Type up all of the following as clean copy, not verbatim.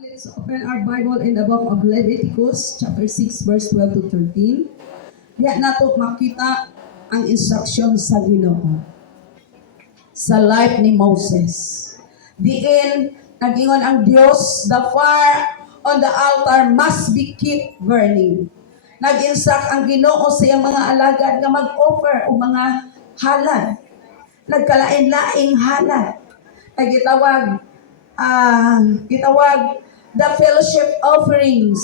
Let's open our Bible in the book of Leviticus, chapter 6, verse 12 to 13. Diyan nato makita ang instruction sa Ginoo sa life ni Moses. Diin, nagingon ang Dios, the fire on the altar must be keep burning. Nag-instruct ang Ginoo sa iyang mga alagad nga mag-offer o mga halal. Nagkalain-laing halal. Gitawag the fellowship offerings,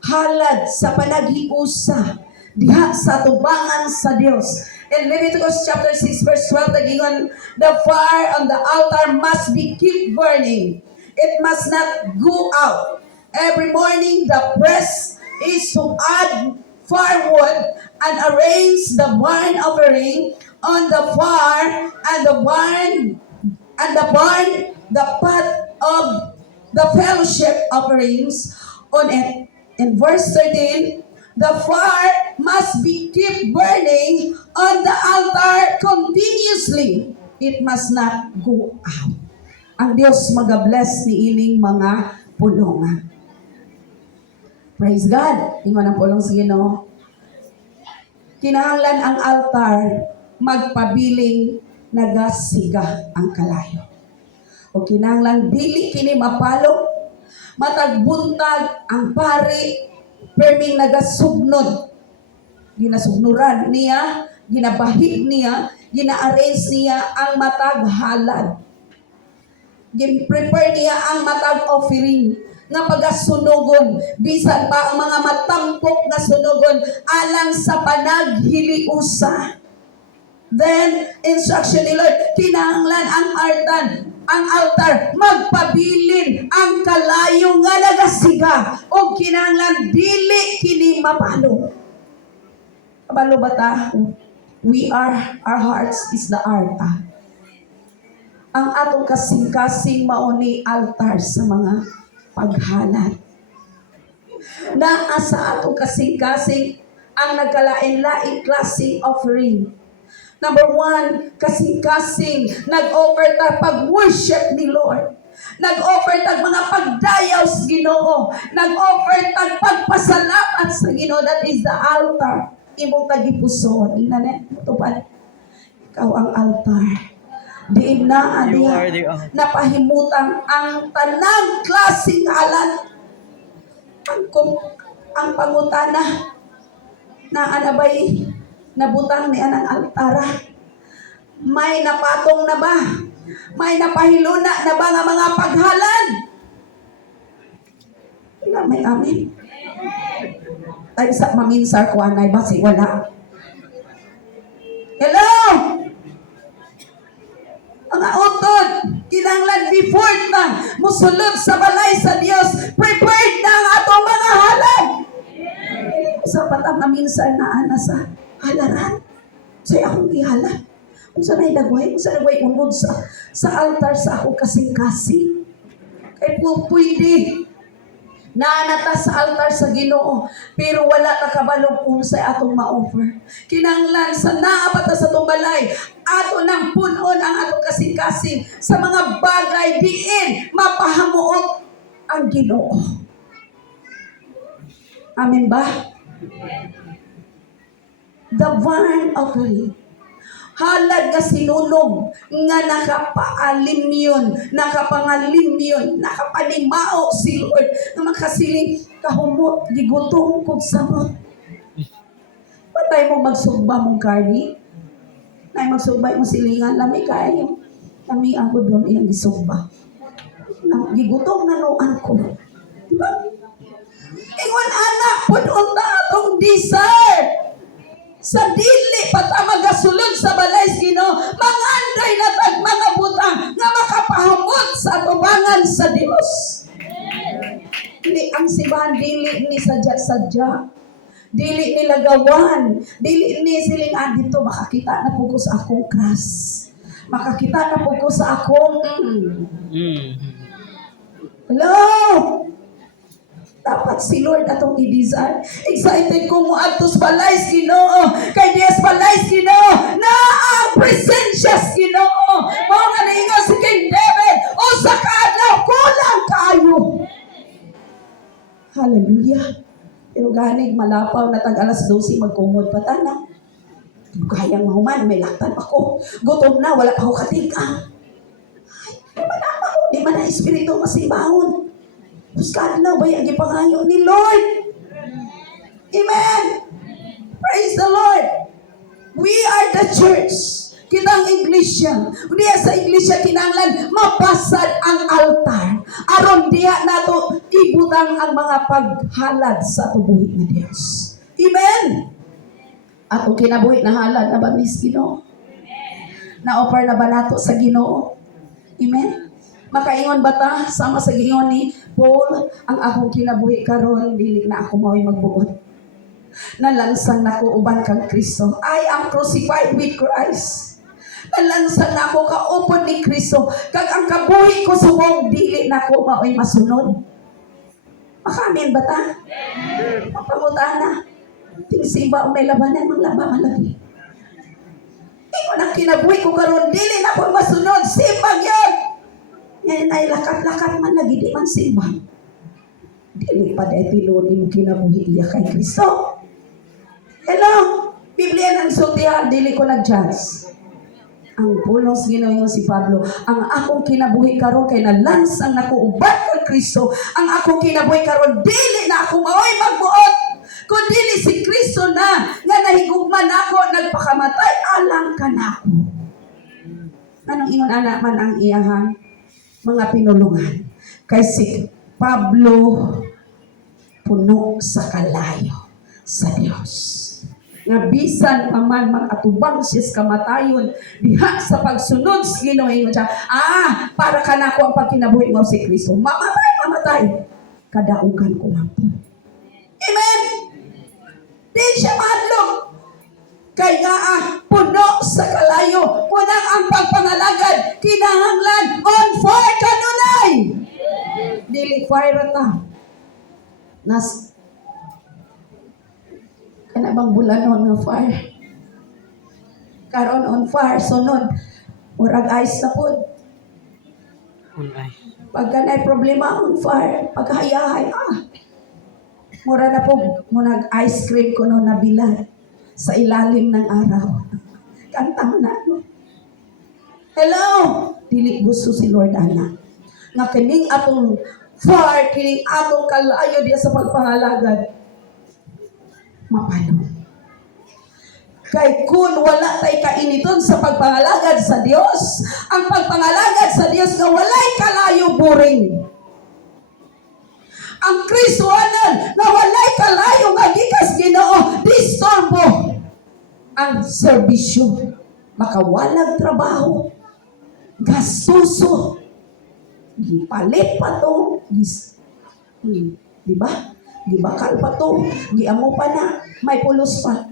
halad sa panaghiusa diha sa tubangan sa Dios. In Leviticus chapter 6 verse 12, nagingon, the fire on the altar must be keep burning. It must not go out. Every morning the priest is to add firewood and arrange the burnt offering on the fire and the pot of the fellowship offerings on it. In verse 13, the fire must be keep burning on the altar continuously. It must not go out. Ang Diyos mag-bless ni ining mga pulongan. Praise God. Ingon ang pulong sa Ginoo. Kinahanglan ang altar magpabiling nagasiga ang kalayo. O kinahanglan dili kini mapalo, matagbuntag ang pari, perming nagasubnod. Ginasugnuran niya, ginabahig niya, gina-arrange niya ang matag halad. Gin-prepare niya ang matag offering nga pagasunugon, bisan pa ang mga matampok na sunugon alang sa panaghiliusa. Then, instruction ni Lord, kinahanglan ang altar magpabilin ang kalayo nga nagasiga o kinahanglan dili kini mapalo. Kabalo bata? Our hearts is the altar. Ang atong kasing-kasing mauni altar sa mga paghalat. Naa sa atong kasing-kasing ang nagkalain-laing klaseng offering. Number 1, kasing-kasing nag-offer tag pag-worship ni Lord. Nag-offer tag mga pagdayaw sa Ginoo. Nag-offer tag pagpasalamat sa Ginoo. That is the altar. Imong tagipuson. Tupad. Ikaw ang altar. Diin na napahimutang ang tanang klaseng alat. Ang pangutana na anabay nabutang ni anang altara. May napatong na ba? May napahiluna na ba nga mga paghalan? Wala, may amin. Ay, sa maminsar ko anay ba si wala? Hello? Mga utod, kinanglan before na musulod sa balay sa Dios, prepared na ang atong mga halal. Sa patang maminsar na ana sa halaran. Say akong ihala. Kung saan ay nagway unod sa altar sa ako kasing-kasing. Kaya po pwede naanata sa altar sa Ginoo, pero wala ka kabalog kung sa atong ma-offer. Kinanglan sa naapata sa tumbalay, ato nang punon ang atong kasing-kasing sa mga bagay diin mapahamuot ang Ginoo. Amen ba? The burnt offering. Halad nga sinulog nga nakapaalim yun, nakapangalim yun, nakapanimao si Lord na makasiling kahumot, gigutom kong samot. Patay mo magsugba mong karni? Nay magsugba mong silingan, lami kayo. Lami ako doon iyang gisugba. Gigutom na noan ko. Diba? Ingon anak, punon na atong desire. Sa dili pata magasulod sa balay Ginoo, manganday na tag mga butang nga makapahamot sa tubangan sa Dios. Dili ang simbahan dili ni sadya-sadya. Dili ni lagawan, dili ni siling dito makakita na pugko sa akong cross. Makakita na pugko sa akong Hello. Dapat si Lord atong i-desire. Excited ko mo atos balay Ginoo. Kay Dios balay Ginoo na ang presensya Ginoo. Mao nga niingon si King David, o sa kadlaw kulang kayo. Hallelujah. Pero ganig malapaw na tag alas 12 magkumod pa tana. Kayang mahuman, may laktan ako. Gutom na, wala pa ako katika. Ay, di man na espiritu masimbahon. Huskad na ba yung ipangayo ni Lord? Amen. Praise the Lord. We are the church. Kitang iglesia. Diya sa iglesia kinanglan mapasad ang altar. Aron diha nato ibutang ang mga paghalad sa tubuhi ng Dios. Amen. Atong kinabuhi na halad na ba ni Ginoo? Na-offer na ba nato sa Ginoo? Amen. Makaingon ba ta sama sa giingon ni Paul, ang akong kinabuhi karon dili na ako mao'y magbuot. Nalansang nako uban kang Kristo. I am crucified with Christ. Nalansang nako kaupod ni Kristo. Kag ang kabuhi ko subong dili nako mao'y masunod. Makamin ba ta? Mapangutana. Tingsiba o may labanan, maglabangan lagi. Ingon ang kinabuhi ko karon dili na ko masunod. Simbang yun. Ngayon ay lakat-lakat man lagi, di man simbang. Dili pa dahil piloni mo kinabuhi iya kay Kristo. Hello? Biblia ng sultihan, dili ko nag-judge. Ang pulong Ginoo si Pablo, ang akong kinabuhi karon kay nalansang nako uban kay Kristo. Ang akong kinabuhi karon dili na ako mao'y magbuot. Kung dili si Kristo na nga nahigugman ako, nagpakamatay, alang ka na ako. Anong ingon anak man ang iyahang mga pinulungan? Kay si Pablo puno sa kalayo sa Dios. Nga bisan paman mag-atubang siya sa kamatayon, diha sa pagsunod sa Ginoo ingon siya, para ka na ako ang pagkinabuhi mo si Kristo. Mamatay. Kadaugan ko man po. Amen! Di siya madlog. Kaya puno sa kalayo. Unang ang pagpangalagad. Kinahanglan on fire kanunay. Dili fire ta. Kanabang bulanon ng fire. Karon on fire. Sunod. Murag ice na po. Pagka na problema on fire. Paghayahay. Mura na po, munag ice cream ko no nabilan sa ilalim ng araw. Kanta mo na. Hello! Dili gusto si Lord ana. Nga kining atong fire, kining atong kalayo diya sa pagpangalagad. Mapano. Kay kun wala tay kainiton sa pagpangalagad sa Dios, ang pagpangalagad sa Dios nga walay kalayo boring. Ang Kristohanan na walay kalayo nga gikas Ginoo, disturbo ang serbisyo, makawalag trabaho, gastuso, gipalit pa to, di ba? Gibakal pa to, giamo pa na, may pulos pa.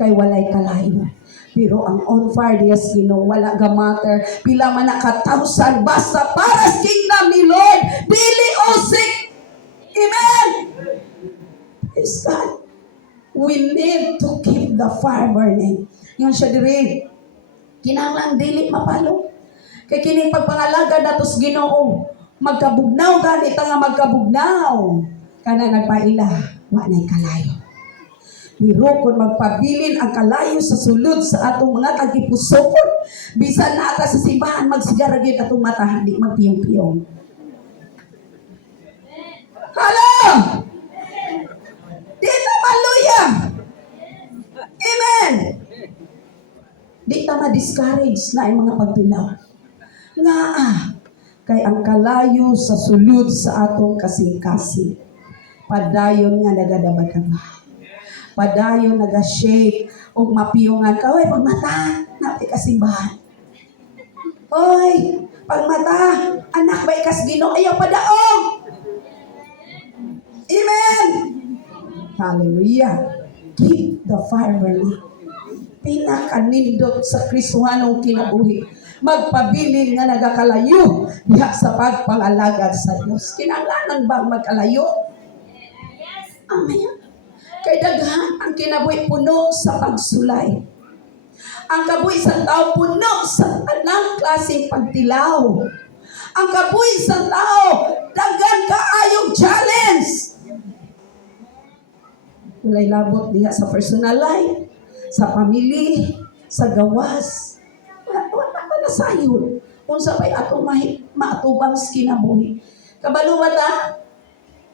Kay walay kalayo. Pero ang on fire dias Ginoo wala ga matter pila man nakatausan basta para sa kingdom ni Lord dili usik. Amen. Praise God. We need to keep the fire burning. Yan siya diri. Kinahanglan dili mapalo. Kay kini pagpangalaga natos Ginoo magkabugnaw gani ta nga magkabugnaw kana nagpaila wa nay kalayo. Pero kung magpabilin ang kalayo sa sulod sa atong mga tagipusokon, bisan na ata sa simbahan, magsigaragin atong mata, hindi magpiyong-piyong. Hello! Dito maluya! Amen! Di ta ma-discourage na ang mga pagpilaw. Nga kay ang kalayo sa sulod sa atong kasing-kasing. Padayon nga nagadabad ka ba? Padayon naga-shake o mapiyungan ka. Oy, pagmata, napi kasimbahan. Oy, pagmata, anak ba ikas Ginoo ayaw padaog. Amen. Hallelujah. Keep the fire burning. Pinakanindot sa Kristohanong kinabuhi. Magpabilin nga nagakalayo diha sa pagpangalagad sa Dios. Kinahanglan ba magkalayo? Amen. Kay daghan ang kinabuhi puno sa pagsulay. Ang kabuhi sa tao puno sa anang klaseng pagtilaw. Ang kabuhi sa tao daghan kaayong challenge. Walay labot diha sa personal life, sa family, sa gawas. Wala pa na sayon. Unsa pa'y atong maatubang sa kinabuhi. Kabalo ba ta?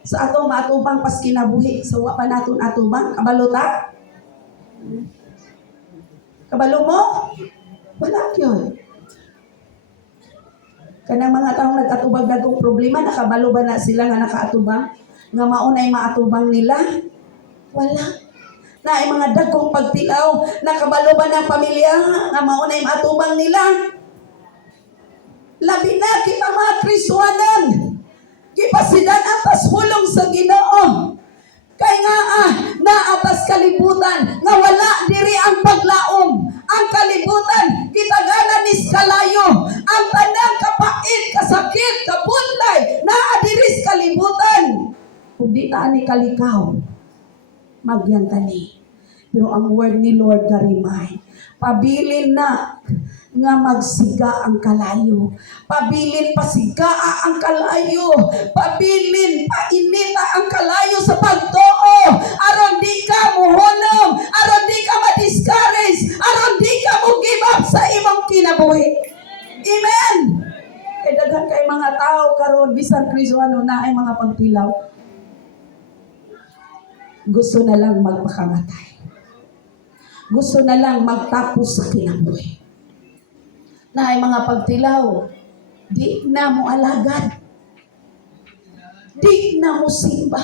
Sa atong maatubang pas kinabuhi. Sa wa pa naton atubang. Kabalo ta? Kabalo mo? Wala yun. Kanang mga taong nag-atubang dagong problema, nakabalo ba na sila nga nakaatubang? Nga maunay maatubang nila? Wala. Na ay mga dagong pagtilaw, nakabalo ba ng pamilya nga maunay maatubang nila? Labi na kita mga Kristohanan. Gipasidan atas hulong sa Ginoo. Kay nga na atas kalibutan nga wala diri ang paglaom. Ang kalibutan kitaganan ni kalayo. Ang tanang kapait, kasakit, kabunlay naa diri sa kalibutan. Kung di ta ani kalikaw, magyan tani. Pero ang word ni Lord garimay, pabilin na nga magsiga ang kalayo. Pabilin pasigaa ang kalayo. Pabilin painita ang kalayo sa pagtuo. Aron di ka muhulong. Aron di ka ma-discourage. Aron di ka mo give up sa imong kinabuhi. Amen. Kay daghan kay mga tao karon bisan Kristohano na ay mga pagtilaw. Gusto na lang magpakamatay. Gusto na lang magtapos sa kinabuhi. Na ay mga pagtilaw, di na mo alagad. Di na mo simba.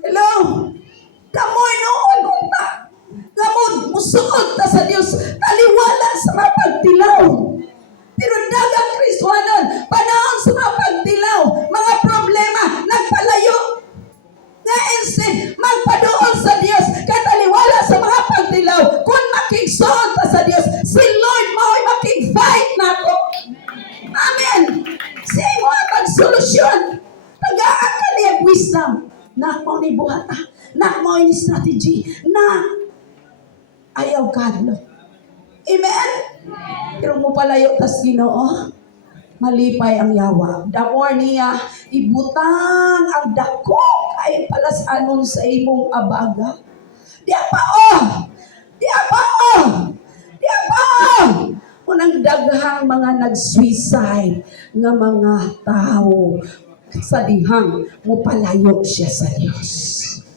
Hello? Kamoy noon unta. Kamod, musuot ta sa Dios. Taliwala sa mga pagtilaw. Pero dagang Kristohanan, panahon sa mga pagtilaw, mga problema, nagpalayo. Nga instead, magpadoon sa Dios, kataliwala sa mga pagtilaw, kung makigsoon ta sa Dios, si Lord mao'y makig-fight nato. Amen. Siya mo ang pag-solusyon. Tagaan ka niya wisdom. Nak mo ni buhata. Nak mo ni strategy. Na ayaw kadlo. Amen? Pero mo palayo tas Ginoo, malipay ang yawa. Damor niya, ibutang ang dako kay palasanon sa imong abaga. Di apa oh! Di apa oh! Di apa oh! Unang daghang mga nag-suicide nga mga tao sa dihang mo palayo siya sa Dios.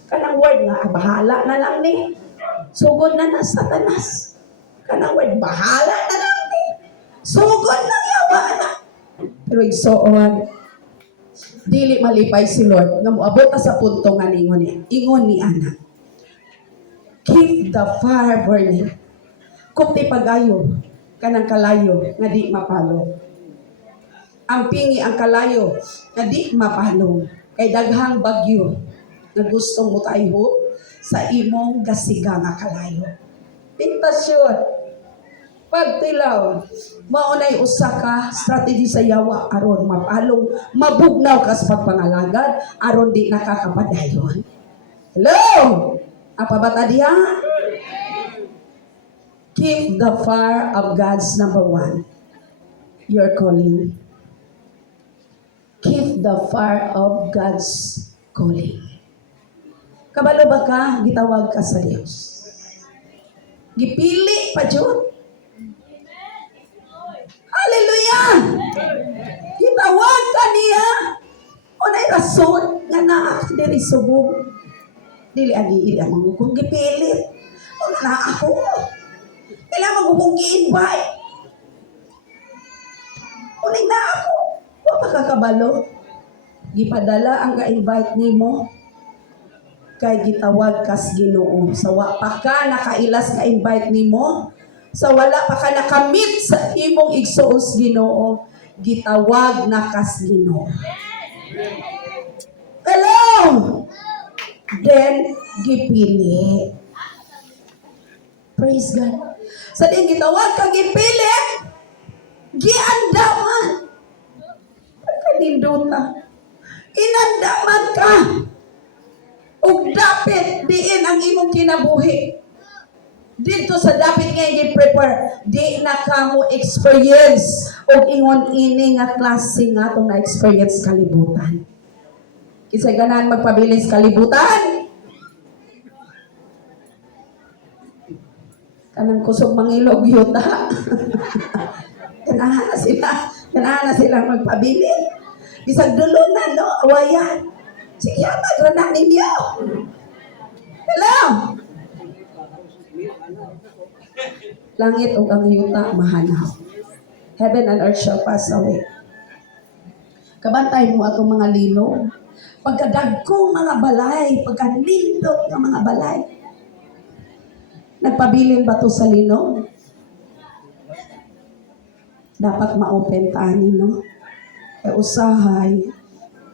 Kanang word nga, bahala na lang ni. Sugod na na Satanas. Kanang word, bahala na lang ni. Sugod na yawa na. Pero igsoon, dili malipay si Lord nga moabot sa punto nga ingon ni Ana. Keep the fire burning. Kuti pagayo kanang kalayo nga di mapalo. Ang pingi ang kalayo nga di mapalo. Kay daghang bagyo nga gustong mutayho sa imong gasiga nga kalayo. Pintasyon. Pagtilaw, maunay usa ka strategy sa yawa aron mapalong mabugnaw ka sa pagpangalagad aron di nakakapadayon. Hello? Apa bata diha? Keep the fire of God's number one. Your calling. Keep the fire of God's calling. Kabalo ba ka? Gitawag ka sa Dios. Gipili pa jud. Hallelujah! Gitawag ka niya. Unay rason nga naa diri subong. Dili agi ang kung gipilit. O na ako. Kailangan mo kong gi-invite. Unay na ako. Wa makakabalo. Gipadala ang ka-invite nimo. Kay gitawag kas Ginoo. Sa wa pa ka nakailas ka-invite nimo. Sa wala pa ka nakamit sa imong igsuos Ginoo, gitawag na kas Ginoo. Hello! Then, gipili. Praise God. Sa din gitawag ka gipili, giandaman. Pagkaninduta. Inandaman ka. Ug dapit diin ang imong kinabuhi. Dito sa dapit nga i-prepare, di na ka mo experience o ingon ini nga klase nga itong na-experience kalibutan. Kisay ganahan magpabilis kalibutan. Kanang kusog mangilog yuta. Ganahan na sila magpabili. Bisag dulo na, no? Awayan. Sige, yata, na ninyo. Hello? Langit o ang yuta, mahanaw. Heaven and earth shall pass away. Kabantay mo atong mga lino. Pagkadagkong mga balay, pagkalindot ng mga balay. Nagpabilin ba to sa lino? Dapat ma-open tani, no? E usahay,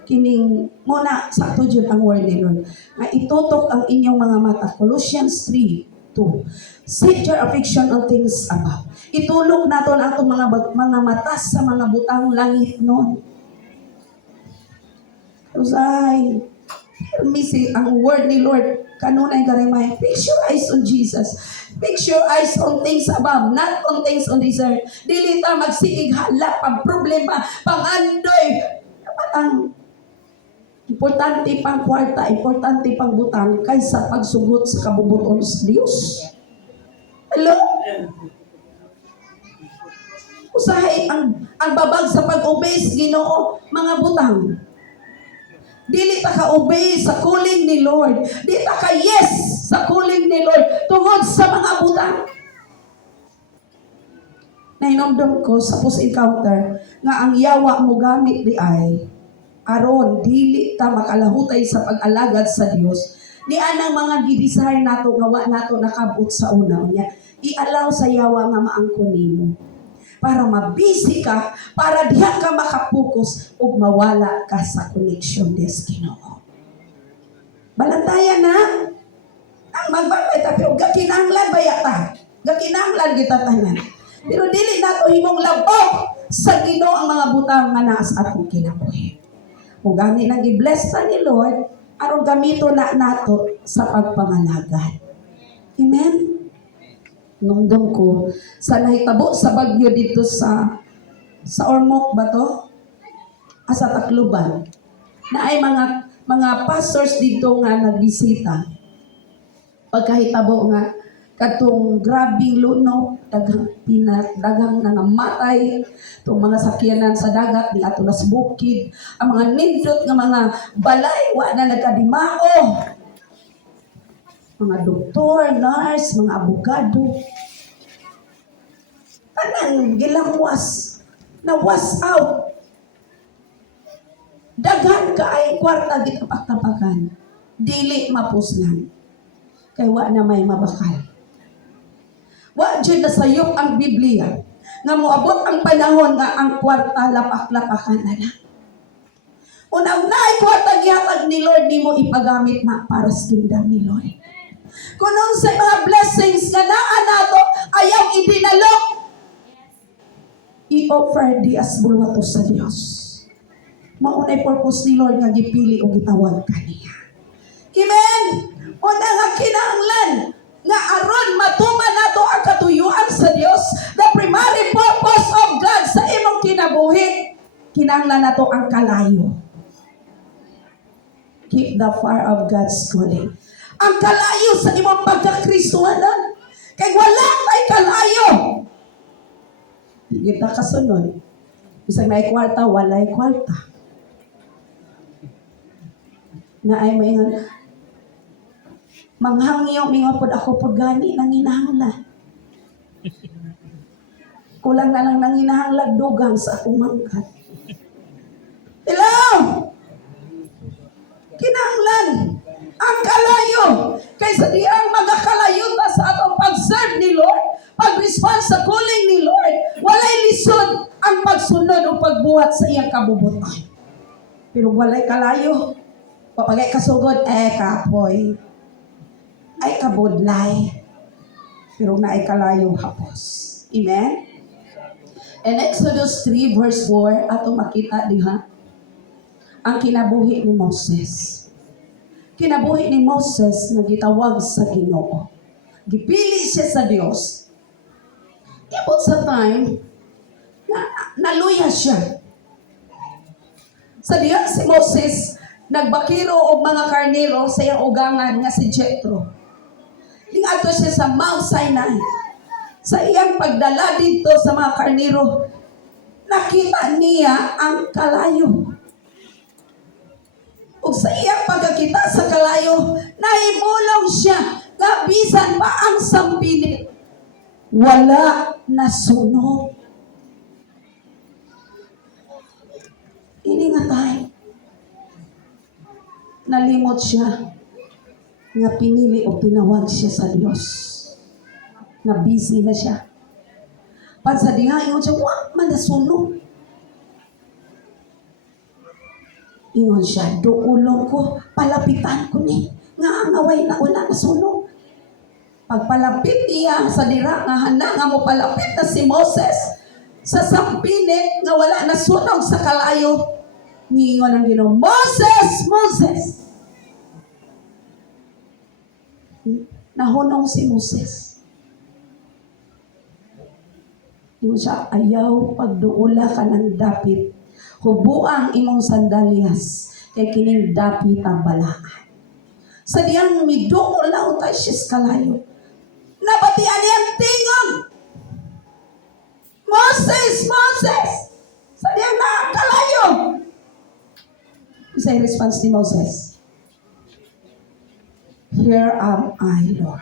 kining, muna, sakto dyan ang word ni Lord, na itutok ang inyong mga mata. Colossians 3:2. Set your affection on things above. Itulok naton ang itong mga mata sa mga butang langit nun. Usahay, misi ang word ni Lord, kanunay garimay, fix your eyes on Jesus. Fix your eyes on things above, not on things on this earth. Dili ta magsiig hala, pag problema, pangandoy. Dapat ang importante pang kwarta, importante pang butang, kaysa pagsugot sa kabubuton sa Diyos. Hello? Usahay, ang babag sa pag-obey sa Ginoo, mga butang. Dili ta ka-obey sa calling ni Lord. Dili ta ka-yes sa calling ni Lord tungod sa mga butang. Nainomdom ko sa post-encounter nga ang yawa mo gamit di ay aron dili ta makalahutay sa pag-alagad sa Dios. Di anang mga gidesire nato nga wa nato nakabot sa una niya. I-allow sa yawa nga maangkon nimo. Para mabisi ka, para diha ka makapokus ug mawala ka sa connection des Ginoo. Balantayan na ang magbabay ta pero gakinahanglan bayata. Gakinahanglan kita tanan. Pero dili nato himong labok sa Ginoo ang mga butang nga naa sa atong kinabuhi. Kung gani nang i-bless ta ni Lord, aron gamito na nato sa pagpangalagad. Amen. Nungdong ko sa nahitabo sa bagyo dito sa Ormoc ba to? Sa Tacloban. Na ay mga pastors dito nga nagbisita. Pagkahitabo nga katong grabing luno, daghang nangamatay, itong mga sakyanan sa dagat, ni ato nas bukid, ang mga nindot nga mga balay, wa na nagkadimao. Mga doktor, nurse, mga abogado. Anang gilangwas, na was out. Daghan ka ay kwarta di kapak-tapakan. Dili mapuslan. Kay wa na may mabakal. Wa dyan nasayop ang Biblia. Nga moabot ang panahon nga ang kwarta lapak-lapakan na lang. Unang na ay kwarta gihatag ni Lord, di mo ipagamit na para sa kingdom ni Lord. Kunong sa mga blessings nga naa nato, ayaw idinalok. I-offer di as bulwato sa Dios. Maunay purpose ni Lord nga gipili o gitawag kaniya. Amen? Una nga kinahanglan nga aron matuman nato ang katuyuan sa Dios, the primary purpose of God sa imong kinabuhi, kinahanglan nato ang kalayo. Keep the fire of God's calling. Ang kalayo sa imong pagkakristuhanan. Kay wala may kalayo. Hindi kita kasunod. Isang may kwarta, walay kwarta. Na ay may manghangyo, mingapod ako po gani, nanginahanglan. Kulang na lang nanginahanglan, dugang sa akong mangkat. Hello! Kinahanglan ang kalayo. Kaysa di ang magakalayo ta sa atong pag-serve ni Lord, pag-respond sa calling ni Lord, walay lisod ang pagsunod o pagbuhat sa iyang kabubutan. Pero walay kalayo, papagay kasugod, kapoy, ay kabudlay, pero na ay kalayo hapos. Amen? In Exodus 3 verse 4, ato makita diha, ang kinabuhi ni Moses. Kinabuhi ni Moses na gitawag sa Ginoo. Gipili siya sa Dios. Ibot sa time na naluya siya. Sa Dios si Moses nagbakiro og mga karnero sa iyang ugangan nga si Jethro. Ingadto siya sa Mount Sinai. Sa iyang pagdala dito sa mga karnero, nakita niya ang kalayo. Ug sa iyang pagkakita sa kalayo, nahimulong siya nga bisan pa ang sampilit wala nasunog. Ini nga tayo. Nalimot siya nga pinili o tinawag siya sa Diyos. Na busy na siya. Pansadihan, ingon siya, wak man nasunog. Ingon siya, doulong ko, palapitan ko ni. Nga ang away na wala nasunog. Pagpalapit niya sa dira nga handa nga mo palapit na si Moses sa sampinit nga wala nasunog sa kalayo. Niingon ang Ginoo, Moses, Moses. Nahunong si Moses. Ingon siya, ayaw pagduula ka ng dapit. Hubuang imong sandalyas kay kining dapit ang balaan. Sa diyang miduol na utay siya sa kalayo. Nabatian niyang tingog. Moses, Moses! Sa diyang nakakalayo. Isa yung response ni Moses. Here am I, Lord.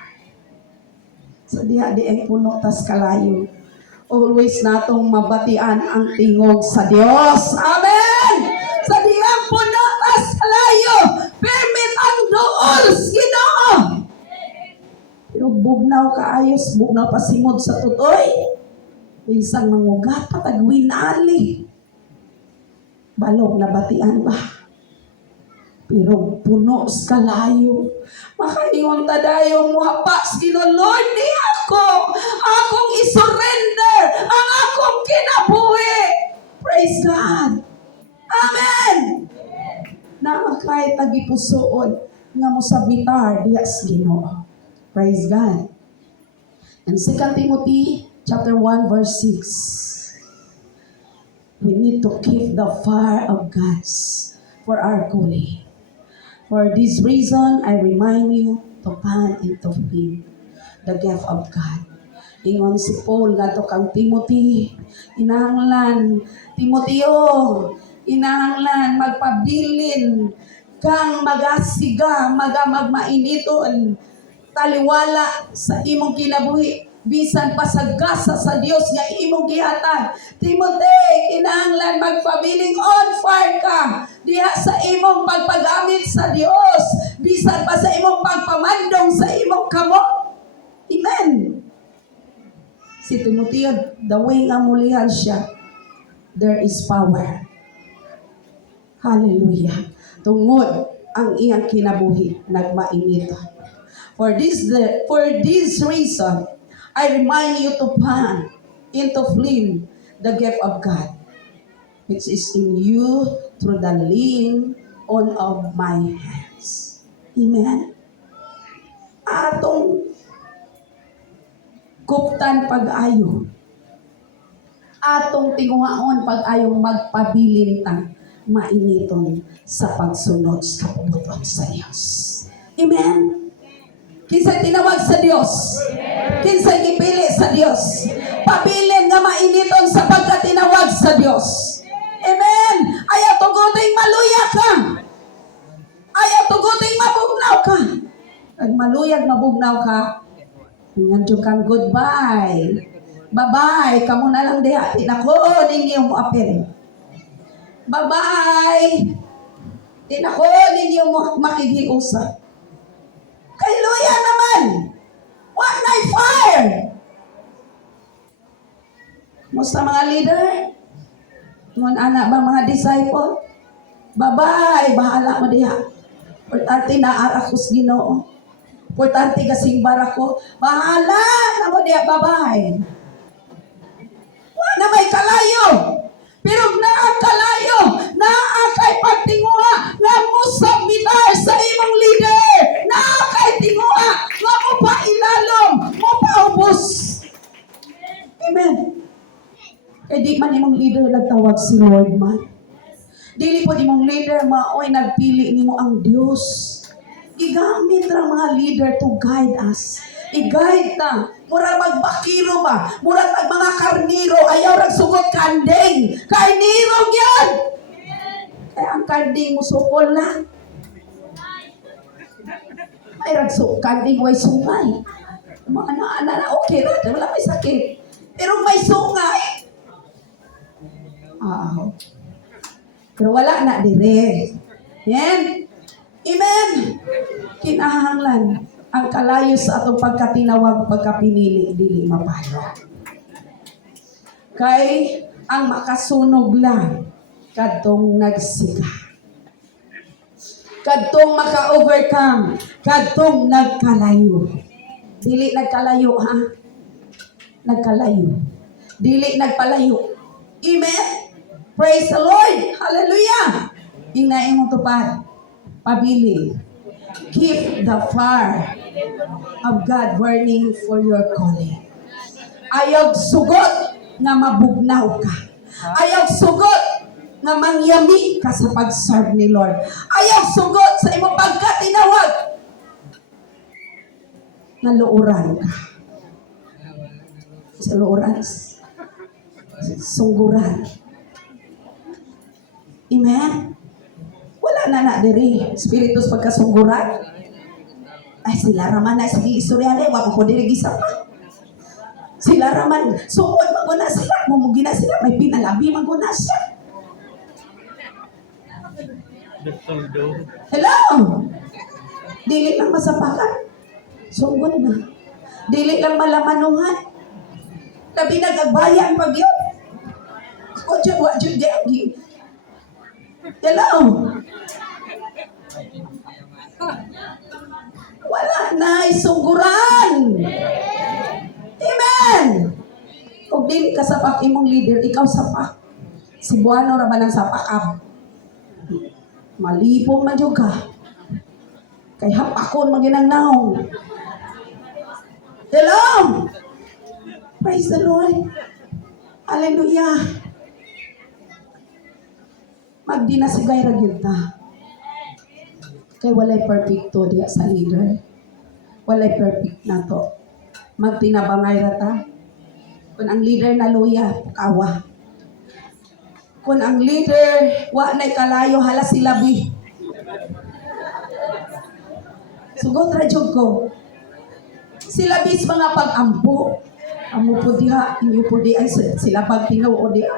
Sa diya di ang puno tas kalayo. Always natong mabatian ang tingog sa Dios. Amen! Sa diyang puno tas kalayo. Permit ang dool sa Ginoo. Pero bugnaw kaayos, bugnaw pasimod sa tutoy. Isang mangugat patagwin ali. Balog na batian ba? Pero puno sa kalayo. Makaiwang tadayong muhapas Ginoo, Lord, di ako. Akong isurrender ang akong kinabuhi. Praise God. Amen. Nakakay tagipusoon nga mo sabitar diya sa Ginoo. Praise God. And 2 Timothy chapter 1 verse 6. We need to keep the fire of God's for our calling. For this reason, I remind you to fan into Him the gift of God. Ingon si Paul ngadto kang Timothy, inahanglan, Timoteo, inahanglan magpabilin kang magasiga, magmainiton, taliwala sa imong kinabuhi. Bisan pa sa gasa sa Dios nga imong gihatag. Timothy, kinahanglan magpabiling on fire ka diha sa imong pagpagamit sa Dios. Bisan pa sa imong pagpamandong sa imong kamot. Amen. Si Timothy, the way nga mulihan siya, there is power. Hallelujah. Tungod ang iyang kinabuhi, nagmainit. For this reason, I remind you to fan into flame the gift of God, which is in you through the laying on of my hands. Amen. Atong kuptan pag-ayo. Atong tinguhaon pag-ayong magpabilin tang mainiton sa pagsunod sa kabubuton sa Diyos. Amen. Kinsay tinawag sa Dios. Kinsay gipili sa Dios. Pabilin nga mainiton sa pagkatinawag sa Dios. Amen. Ayaw tuguting maluya ka. Ayaw tuguting mabugnaw ka. Pag maluyag mabugnaw ka, ngadyo kang goodbye. Bye-bye. Kamu na lang diha. Tinako ninyo mo apel. Bye-bye. Tinako ninyo mo makikiusap. Kay luya naman. What night fire? Musta mga leader? Ngon anak ba mga disciple? Bye-bye. Bahala mo diha. Portante na arakos Ginoo. Portante kasimbar ako. Bahala na mo diha. Bye-bye. Wala may kalayo. Pero naakalayo. Naakay pagtinguha. Nga mo sabitar sa imong leader. Naakay tinguha. Nga mo pa ilalom. Mo pa ubos. Amen. Kaya di man imong leader nagtawag si Lord man. Dili po imong leader maoy nagpili nimo ang Dios. Gigamit ra mga leader to guide us. I-guide ta. Mura magbakiro ba? Mura tag mga karniro. Ayaw rag sugot kanding. Karniro yan! Kaya ang kanding mo sukol na. Ay rag kanding way sungay. Mga anak na okay na. Wala may sakit. Pero may sungay. Pero wala na dire. Yan. Amen. Kinahanglan ang kalayo sa atong pagkatinawag, pagkapinili, dili mapalo. Kay ang makasunog lang kadtong nagsiga. Kadtong maka-overcome, kadtong nagkalayo. Dili nagkalayo ha. Nagkalayo. Dili nagpalayo. Amen. Praise the Lord. Hallelujah. Ingnain mo tupad. Pabili. Keep the fire of God burning for your calling. Ayaw sugot nga mabugnaw ka. Ayaw sugot nga mangyami ka sa pag-serve ni Lord. Ayaw sugot sa imong pagkatinawag na luuran ka. Sa luuran. Sungguran. Amen? Wala na diri. Spiritus pagkasungguran. Ay, sila raman na sige istorya na. Wala ko diri gisa pa. Sila raman. Suod maguna sila. Mumugina sila. May pinalabi maguna siya. Hello? Dili lang masapakan. Sungod na. Dili lang malamanuhan. Labi nagagbayan pag yun. Ako dyan, wajud dyan. Hello? Wala na isungguran. Amen. Kung dili ka sapak imong leader, ikaw sapak. Si Buano raman ang sapakab. Malipong man yung ka. Kay hapakon maginang naong. Hello? Praise the Lord. Hallelujah. Magdinasigay ra gyud ta. Kay walay perfecto diya sa leader. Walay perfect na to. Magtinabangay ra ta. Kung ang leader na luya, kawa. Kung ang leader wa nay kalayo hala silabi. Sugot ra jud ko. Silabis mga pag-ampo. Amo po diha, inyo po di ay sila pagtinaw o diha.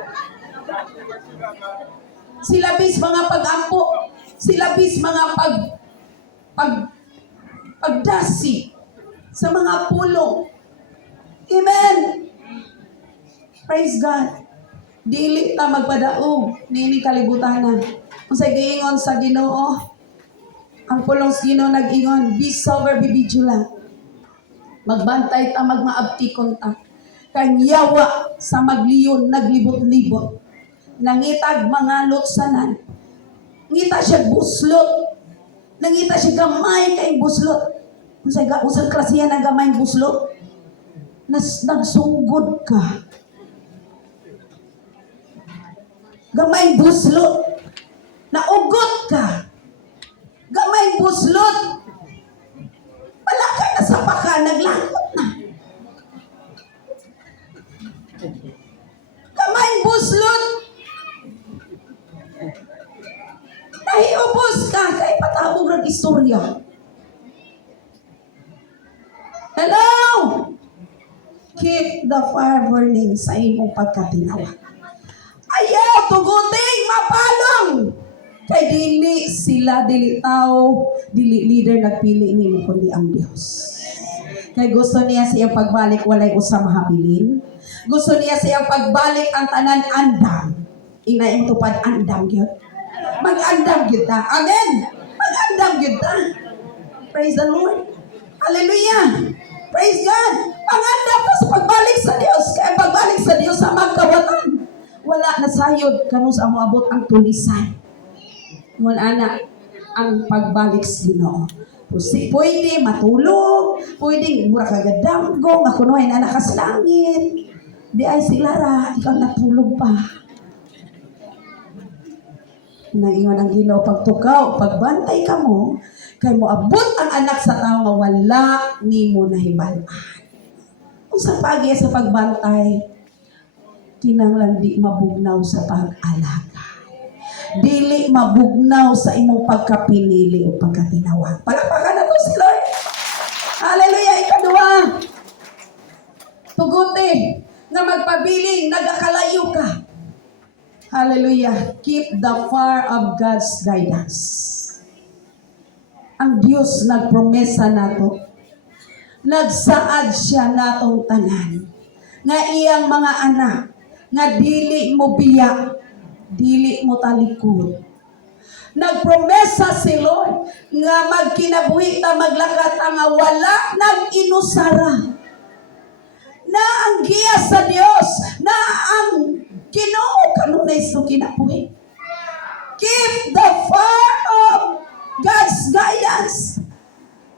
Silabis mga pag-ampo. Silabis mga pagdasi sa mga pulong. Amen. Praise God. Dili ta magpadaog nini kalibutan na. Kung sa giingon sa Ginoo, ang pulong sa Ginoo nag-ingon, be sober, be vigilant. Magbantay ta, magmaabtikon ta. Kanyawa sa magliyon, naglibot-libot. Nangitag mga lutsanan. Ngita siya buslot. Nangita siya gamay kay buslot. Usang klasiya na gamay buslot. Nagsugod ka. Gamay buslot. Naugot ka. Gamay buslot. Wala ka na sa paka, naglakot na. Gamay buslot. Nahiubos ka kay patawag ng istorya. Hello? Keep the fire burning sa imong pagkatinawa. Ayaw, tuguting, mapalong. Kay dili sila, dili tao, dili leader nagpili nimo kundi ang Dios. Kay gusto niya sa iyang pagbalik, walay usang mahabilin. Gusto niya sa iyang pagbalik ang tanan andam. Inaing tupad andam yun. Mag-andam kita. Amen. Mag-andam kita. Praise the Lord. Hallelujah. Praise God. Pag-andam ka sa pagbalik sa Diyos. Kaya pagbalik sa Diyos sa magkawatan. Wala na sayod kanus ang moabot ang tulisan. Ngun anak ang pagbalik sa Ginoo. Pwede matulog, pwede mura kagadamgo, makunoy na anak sa langit. Di ay sila ra, ikaw natulog pa. Naingon ang Ginoo, pagtukaw, pagbantay ka mo, kay mo abot ang anak sa tao nga wala nimo nahibalaan. Kung sa pagya sa pagbantay, kinahanglan di mabugnaw sa pag-alaga. Dili mabugnaw sa imong pagkapinili o pagkatinawag. Palakpakan na to si Lord. Hallelujah, ikaduha. Tuguti na magpabiling, nagakalayo ka. Hallelujah. Keep the far of God's guidance. Ang Diyos nagpromesa nato. Nagsaad siya natong tanan. Nga iyang mga anak, nga dili mo biya, dili mo talikod. Nagpromesa si Lord nga magkinabuhi ta maglakat nga wala nag-inusara. Na ang giya sa Dios, na ang Ginoo kanunay sa kinabuhi. Keep the far of God's guidance.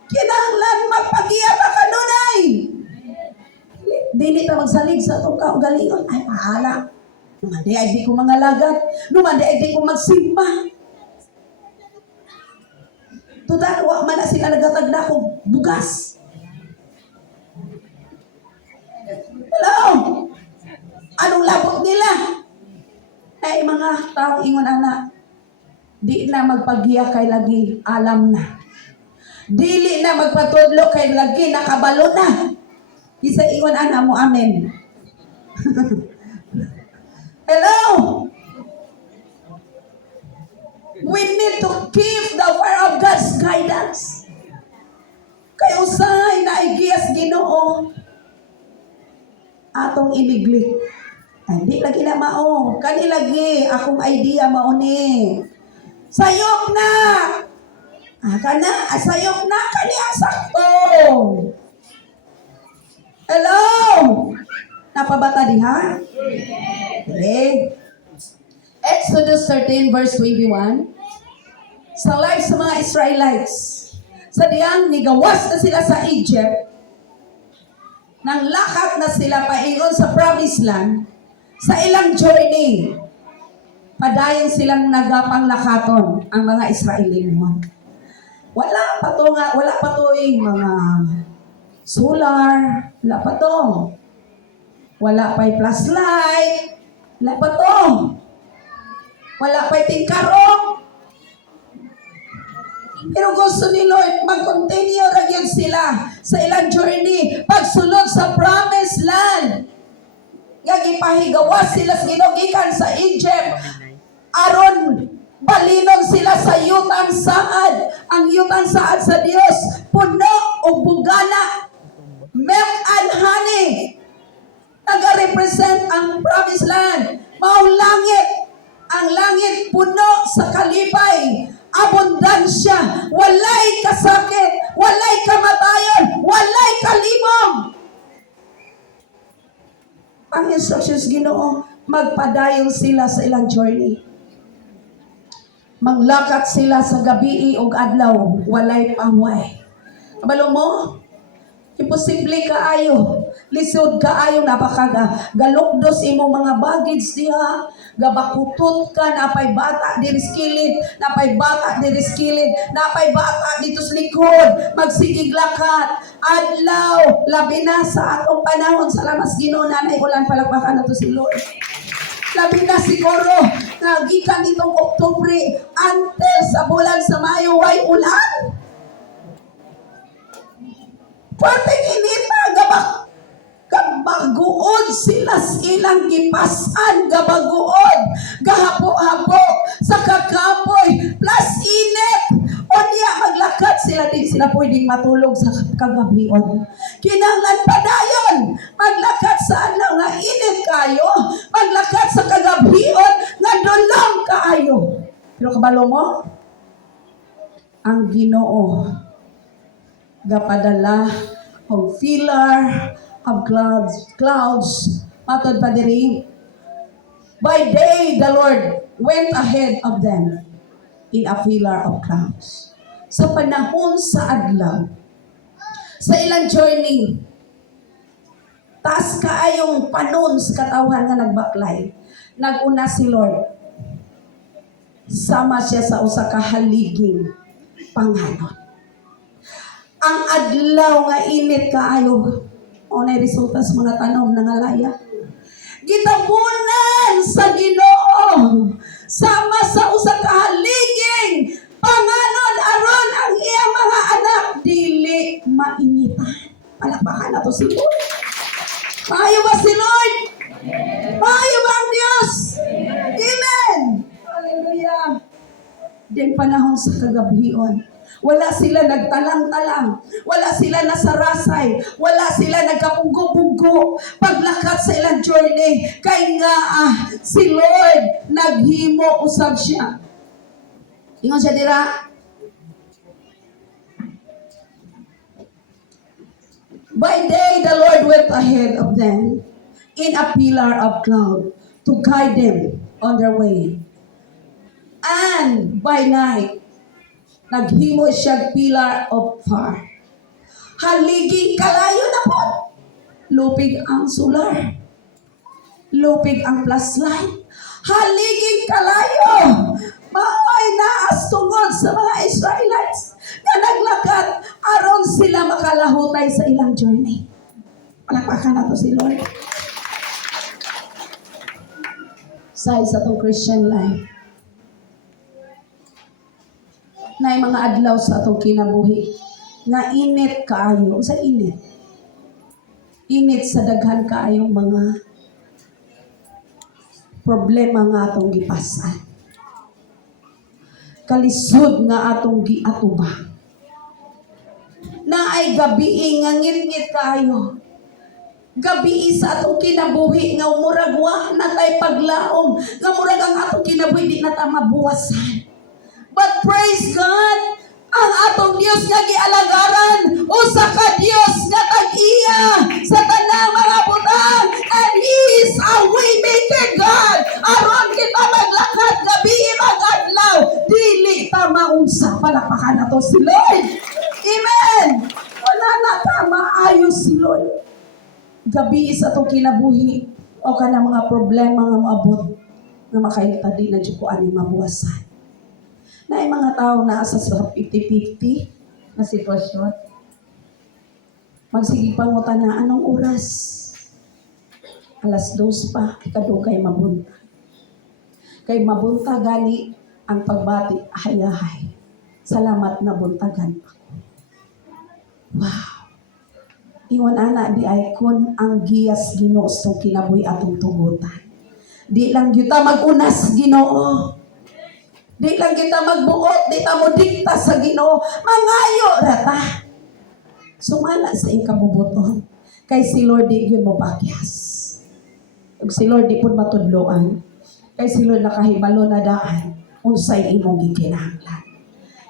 Kinahanglan magpagiya ka kanunay. Dili ta magsalig sa itong kaugalingon. Ay, pahala. Numandi ay di ko mga lagat. Numandi ay di ko magsimba. Tudan, wa man na sila nagatag na akong bugas. Hello? Anong labot nila? Ay, mga taong ingon anak, di na magpagiya kay lagi, alam na. Dili na magpatudlo kay lagi, nakabalo na. Isa ingon anak mo, amen. Hello? We need to keep the fire of God's guidance. Kay usay na igiyas Ginoo atong iniglik. Ay, di lagi na mao. Kani lagi akong idea mao ni. Sayop na. Sayop na kani asakto. Hello? Napabata diha? Okay. Exodus 13 verse 21. Sa life sa mga Israelites, sa diyang nigawas na sila sa Egypt, nang lakat na sila paingon sa promised land, sa ilang journey, padayon silang nagapanglakaton ang mga Israelino. Wala pa to yung mga solar, wala pa to. Wala pa'y flashlight, wala pa to. Wala pa'y tingkaro. Pero gusto ni Lord, mag-continue ra gyud sila sa ilang journey, pagsulod sa promised land. Nga gipahigawas sila sa ginugikan sa Egypt. Aron balinon sila sa yutang saad. Ang yutang saad sa Dios, puno o bugana, milk and honey. Naga-represent ang promised land. Mao langit. Ang langit puno sa kalipay. Abundansya, walay kasakit, walay kamatayon, walay kalimong. Ang instructions Ginoo, magpadayon sila sa ilang journey. Manglakat sila sa gabi ug adlaw, walay pangway. Kabalo mo? Imposible kaayo. Lisod kaayo napakaga. Galukdos imong mga baggage diha. Gabakutot ka, napay bata diri skilid, napay bata diri skilid, napay bata dito sa likod, magsigig lakat, adlaw, labi na sa atong panahon, salamat Ginoo nanay ulan palakpakan nato si Lord. Labi na siguro, nagikan itong Oktubre, until sa bulan sa Mayo, way ulan. Pwedeng inita, gabaguod sila ilang gipasan, gabaguod, gahapo-hapo, sa kakapoy, plus init. O niya, maglakad sila din sila pwedeng matulog sa kagabion. Kinanglan pa dayon, maglakad sa ano nga init kayo, maglakad sa kagabion, nga dulong kaayo. Pero kabalo mo, ang Ginoo, gapadala of pillar of clouds matod pa diri. By day the Lord went ahead of them in a pillar of clouds. Sa panahon sa adlaw, sa ilang journey, taas kaayong panon sa katawan nga nagbaklay, naguna si Lord. sama siya sa usa ka haliging panganod. Ang adlaw nga init kaayo, o na resulta sa mga tanom na ngalaya. Gitabunan sa Ginoo sama sa usa ka haliging panganod aron ang iyang mga anak dili mainitan. Palakpakan na to si Lord. Maayo ba si Lord? Maayo ba ang Diyos? Amen! Hallelujah! Din panahon sa kagabion, wala sila nagtalang-talang, wala sila nasarasay, wala sila nagkapunggo-punggo paglakat sa ilang journey. Kay nga si Lord naghimo usab siya. Ingon siya dira, by day the Lord went ahead of them in a pillar of cloud to guide them on their way. And by night, naghimo siya pillar of fire. Haliging kalayo na po. Lupig ang solar. Lupig ang flashlight. Haliging kalayo. Maoy naas tungod sa mga Israelites na naglakad aron sila makalahutay sa ilang journey. Palakpakan na to si Lord. Sa itong Christian life, na mga adlaw sa atong kinabuhi nga init kaayo. Sa init sa daghan kaayong mga problema nga atong gipasan, kalisod nga atong giatuba, na ay gabi nga ngit-ngit kaayo. Gabi sa atong kinabuhi nga murag wa na tay paglaom, nga murag ang atong kinabuhi di na ta mabuwasan. But praise God, ang atong Dios nga gialagaran, usa ka Dios nga tag-iya sa tanang mga butang, and He is a way-maker God. Aron kita maglakad gabi mag-adlaw, dili ta maunsa. Palakpakan na to si Lord. Amen. Wala na ta maayo si Lord. Gabi sa itong kinabuhi o ka na mga problema nga maabot na makayita di na dyan ko ani mabuwasan. Na yung mga tao na asa sa 50-50 na sitwasyon. Magsige pang muta na anong oras? 2:00 pa, ikadugay mabunta. Kay mabunta gani ang pagbati, ahay-ahay. Salamat na buntagan ako. Wow! Ingon ana di ay kon ang giyas Ginoo sa kinabuhi atong tugutan. Di lang kita mag-unas Ginoo. Di lang kita magbuot, di ta mo dikta sa Ginoo. Mangayo rata. Sumala sa ikabubuton. Kay si Lord di yun mo pakyas. Ug si Lord di pud matudloan. Kay si Lord nakahibalo na daan unsay imong gikinahanglan.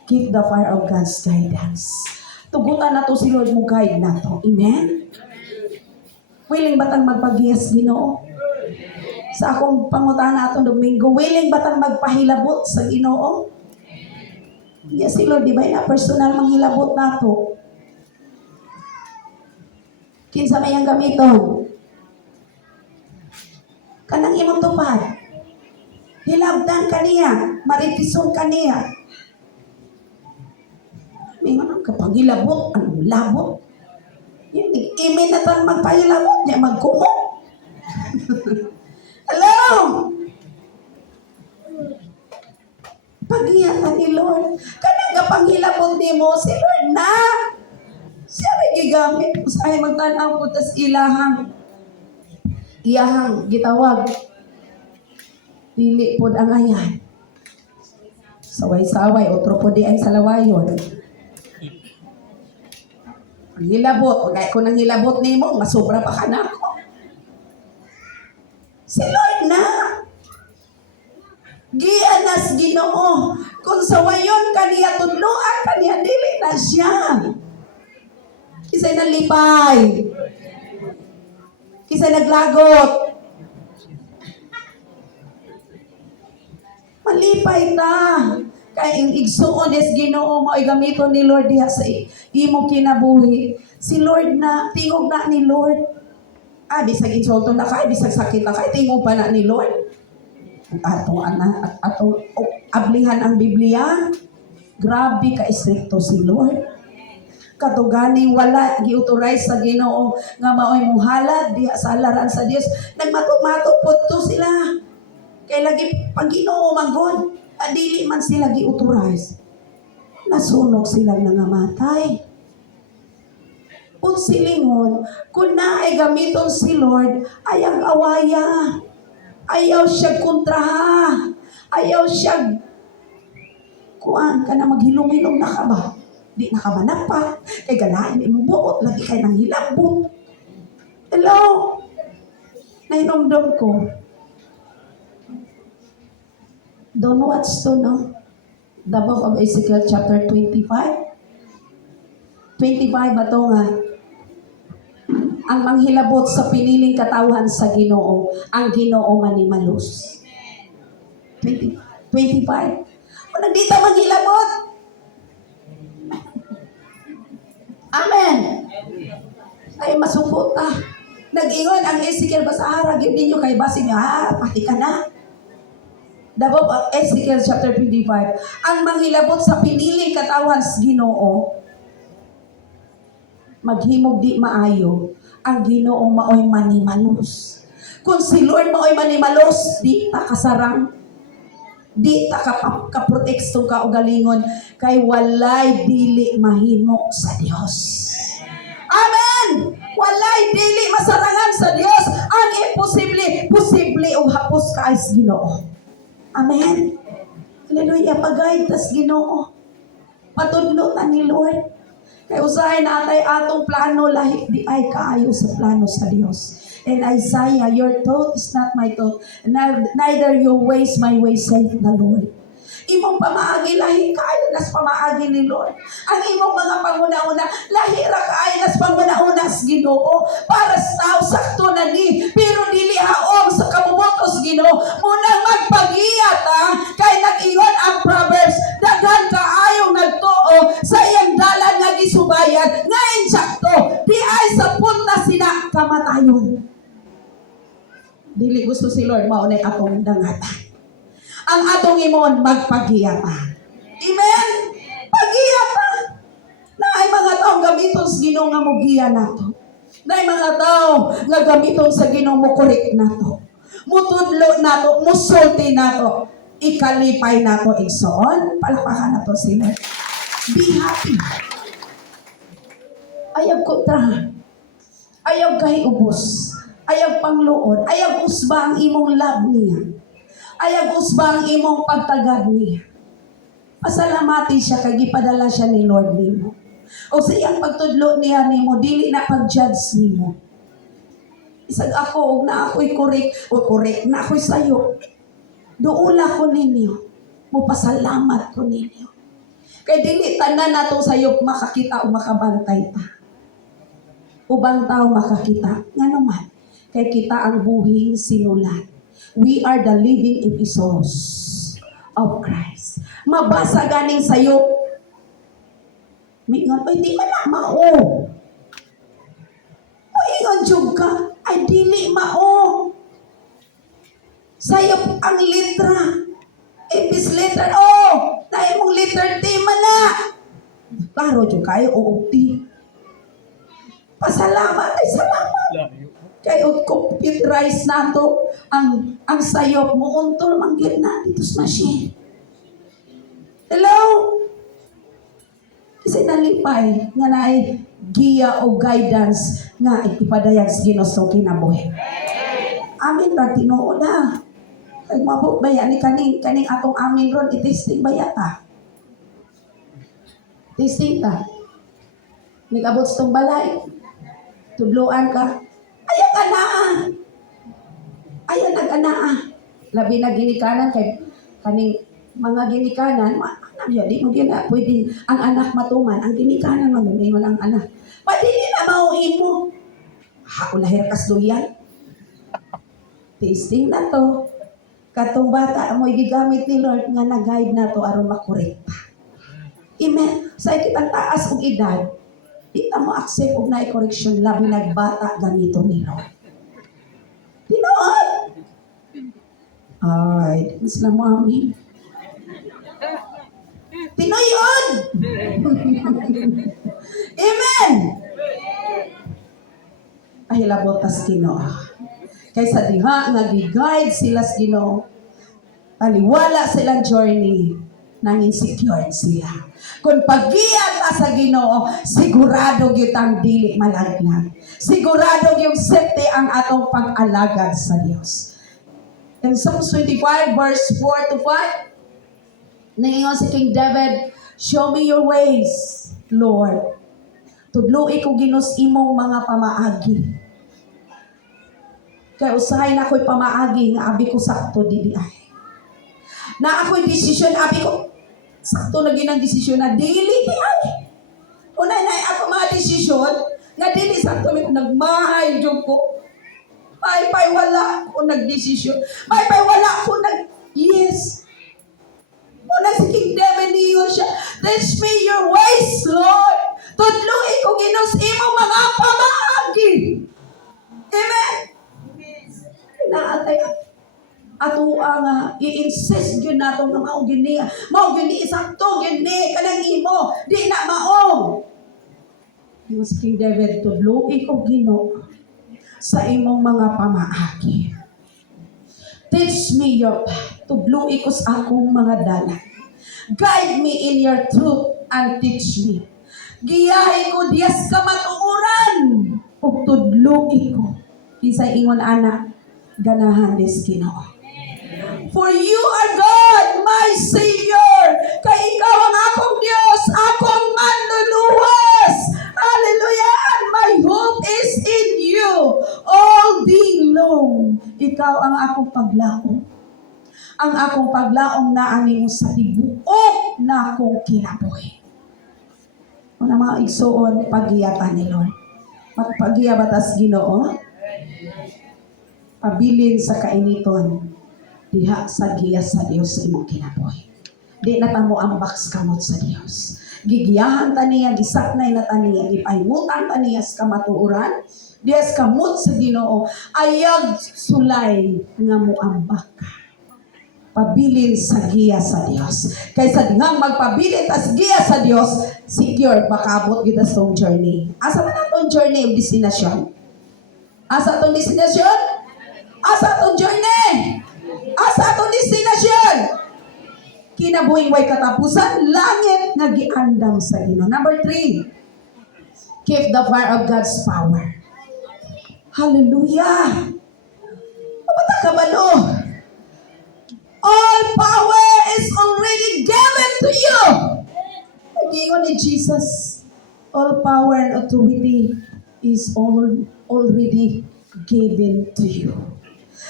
Keep the fire of God's guidance. Tugutan na to si Lord mo guide na to. Amen? Willing batang magpagiyas Ginoo? Sa akong pangutana atong Domingo, willing batang magpahilabot sa Ginoo? Yes, si Lord, di ba na personal manghilabot na to? Kinsa may ang gamiton? Kanang imong tupad. Hilabdan kaniya, maripison kaniya. Mingon ang kapangilabot, ang labot. Imin na tang magpahilabot niya, magkumo. Hello? Pagiyatan ni Lord. Kanang kapanghilabot ni mo, si Lord na. Siya rin gigamit. Usahay magtanaw po, tas iyahang gitawag. Dili po ang ayan. Saway-saway, otro po di ay salawayon. Ang hilabot, kaya ko nang hilabot ni mo, masobra pa ka na ako. Si Lord na. Gianas Ginoo. Kung sawayon kaniya tudloan, kaniya dili na siya. Kisa'y nalipay. Kisa'y naglagot. Malipay ta. Kaya ang igsuon des Ginoo mo ay gamiton ni Lord diha sa imong kinabuhi. Si Lord na, tingog na ni Lord. Bisag insulto na kay, bisag sakit na kay, tingog pa na ni Lord. Atong maalihan ang Biblia. Grabe ka istrikto si Lord. Katugani wala giauthorize sa Ginoo nga maoy muhalad diha sa halaran sa Dios. Nagmato-mato pud to sila. Kay lagi pag Ginoo manggod, dili man sila giauthorize. Nasunog sila nangamatay. Silingon, kung naay gamiton si Lord, ayang awaya. Ayaw siya kontraha. Ayaw siya kuan ka na maghilom-hilom na ka ba? Di na ka manapa. Kay ganahin imong buot, lagi kay nang hilambot. Hello? Nahinomdom ko. Don't watch to, no? The book of Ezekiel chapter 25. 25 ba to nga? Ang manghilabot sa piniling katawhan sa Ginoo, ang Ginoo manimalos. 25. Kung nandito manghilabot. Amen. Ay masupot ta. Nag-ingon ang Ezekiel basahara, give ninyo kay basi niya, pati ka na. The book of Ezekiel chapter 25. Ang manghilabot sa piniling katawhan sa Ginoo, maghimog di maayo, ang Ginoo maoy manimalos. Kung si Lord maoy manimalos, di ta kasarang, di ta kaproteksto ka o galingon, kay walay dili mahimo sa Dios. Amen! Walay dili masarangan sa Dios. Ang imposible, posible o hapos ka is Ginoo. Amen! Hallelujah! Pagay tas Ginoo. Patudlo ta ni Lord. Kaya usahay na atay atong plano, lahit di ay kaayo sa plano sa Dios. And Isaiah, your thought is not my thought, neither your ways my ways, saith the Lord. Imong pamaagi, lahi kaayo nas pamaagi ni Lord. Ang imong mga panguna-una, lahi ra kaayo nas panguna-una sa Ginoo. Para sa sakto na ni, pero dili haom sa kabubutos Ginoo. Munang magpagiyat kay nag-ingon ang Proverbs, daghan kaayong nagtuo sa iyang dalan nga gisubayan, nga insakto, di ay sa punta sina kamatayon. Dili gusto si Lord maunay atong dangatan. Ang atong imon magpagiyata. Amen? Pagiyata. Na ay mga taong gamiton sa Ginoo nga mugiya nato. Na ay mga tao nga gamiton sa Ginoo mo correct nato. Mutudlo nato, musulti nato, ikalipay nato igsoon, palakpakan nato sila. Be happy. Ayaw kontrahan. Ayaw kahiubos. Ayaw pangluod. Ayaw usba ang imong love niya. Ayaw usba ang imong pagtagad niya. Pasalamati siya kay gipadala siya ni Lord nimo. O sa iyang pagtudlo niya nimo, dili na pag-judge nimo. Isag ako, og na ako'y correct na ako'y sayo. Duula ko ninyo. Mupasalamat ko ninyo. Kay dili tanan nato sayo makakita o makabantay ta. Ubang tao makakita. Nga naman, kay kita ang buhing sinulat. We are the living epistles of Christ. Mabasa ganing sayo. Mingon, ay di man na mao. Ingon jud ka, ay dili mao. Sayo ang litra. Epis letter O. Na imong letter T man na. Klaro jud kayo o T. Pasalamat ay salamat. Kay computerize nato ang sayop mo untol manggit na dito sa machine. Hello? Kasi nalipay nga naay giya o guidance nga ipadayag sa Ginoo sa kinabuhi. Amin ra Tinoo na. Kay mabot ba yan ni kaning atong amin ron i-testing ba yata? Testing ta. Nigabot sa tong balay. Tudloan ka. Ayaw anaa. Ayaw nag-anaa. Labi na ginikanan kay kaning mga ginikanan, anak niya, di mo gina, pwede ang anak matuman, ang ginikanan mo, mo ang anak. Padili na mauin mo. Ako lahir kas doyan. Tasting na to. Katong bata mo gigamit ni Lord nga nag-guide na to aron makorekta. Amen. Sa kitang taas og edad, di ta mo accept og naay correction labi nagbata ganito ni Lord. Tinood. Ay, mas na mami. tinuyon. Amen. Ay labotas Ginoo. Kaysa diha nga gi-guide sila sa Ginoo, taliwala silang journey, nang insecure sila. Kung pag-iyan ta sa Ginoo, sigurado gyud ang dili malaglag. Sigurado yung safety ang atong pag-alagad sa Dios. In Psalms 25 verse 4 to 5, ningon si King David, "Show me your ways, Lord. Tudloi ko Ginos imong mga pamaagi. Kay usahay na ako'y pamaagi nga abi ko sakto dili ay. Na ako'y desisyon abi ko sakto na ginang desisyon na dili di ay. Unay na ako mga desisyon nga dili sakto mi nagmahay jud ko. Pay wala ko nagdesisyon. Pay wala ko yes. Una si King David niyon siya, "Teach me your ways, Lord. Tudloi ko Ginos imong mga pamaagi." Amen. Naatay ato nga i-insist gyud nato nga mao gyud ni sakto gyud ni kanang imo di na mao. Yung King David, "Tudloi ko Ginoo sa imong mga pamaagi. Teach me your path. Tudloi ko sa akong mga dalan. Guide me in your truth and teach me. Giyahi ko diyas ka matuuran ug tudloi ko." Kisay ingon ana, ganahan des Ginoo. For you are God, my Savior. Kay ikaw ang akong Dios, akong manluluwas. Hallelujah! And my hope is in you all day long. Ikaw ang akong paglaom. Ang akong paglaom na ani mo sa tibuok na akong kinabuhi. Una mga igsoon, pagiyatan ni Lord. Magpagiya batas Ginoo. Pabilin sa kainiton. Diha sa giya sa Dios sa imong kinabuhi. Di na tamo ambak kamot sa Dios. Gigiyahan ta niya, gisaknay na ta niya, gipahimutan ta niya sa kamatuoran, diyas kamot sa Ginoo, ayag sulay nga moambak ka. Pabilin sa giya sa Dios. Kaysa dihang magpabilin ta sa giya sa Dios, secure makabot kita sa tong journey. Asa man atong journey o destinasyon? Asa atong destinasyon? Asa atong journey? Asa atong destinasyon? Kinabuhing way katapusan, langit nga giandam sa Ginoo. Number 3, keep the fire of God's power. Hallelujah! Pabata ka ba no? All power is already given to you. Gingon ni Jesus, all power and authority is already given to you.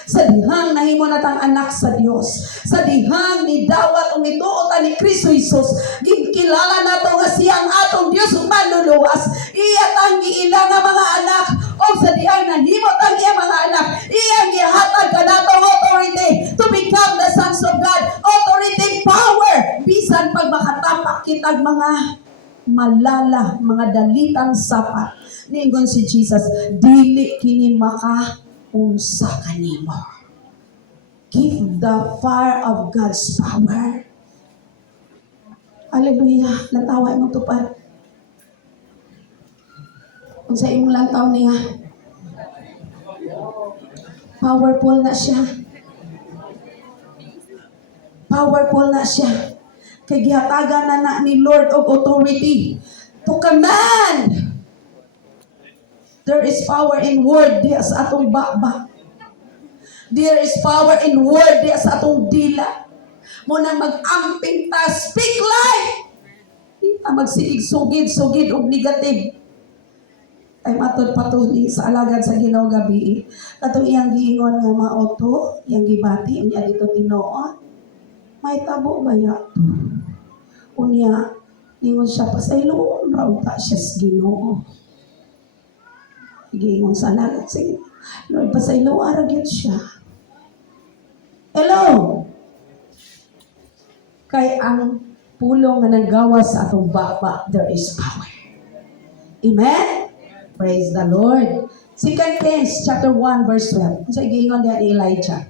Sa dihang nahimo na tang anak sa Dios, sa dihang ni dawat o nituot ni Kristo Jesus, gikilala nato nga siyang atong Dios ug manluluwas. Iya tang giila nga mga anak, o sa dihang nahimo tang iya mga anak, iyang gihatag kanatong authority to become the sons of God. Authority, power, bisan pag makatapak kitag mga malala, mga dalitang sapat. Ningon si Jesus, dili kini unsa kanimo. Give the fire of God's power. Hallelujah. Lantawa imong tupad. Unsa imong lantaw niya? Powerful na siya. Powerful na siya. Kay gihatagan na ni Lord of authority to command. There is power in word diya sa atong baba. There is power in word diya sa atong dila. Muna mag-amping ta, speak life. Di ta magsiig-sugid og negative. Ay matod patuloy sa alagad sa Ginoo gabi. Katong iyang giingon nga maoto, iyang gibati unya dito tinuon. May tabo ba yato? Unya ningon siya pasayloon raw ta siya sa Ginoo. Giingon sa alagad sige. Lord pasaylo aragyan siya. Hello. Kay ang pulong nga naggawas sa atong baba, there is power. Amen? Praise the Lord. 2 Kings chapter 1 verse 12. Sa giingon diha ni Elijah.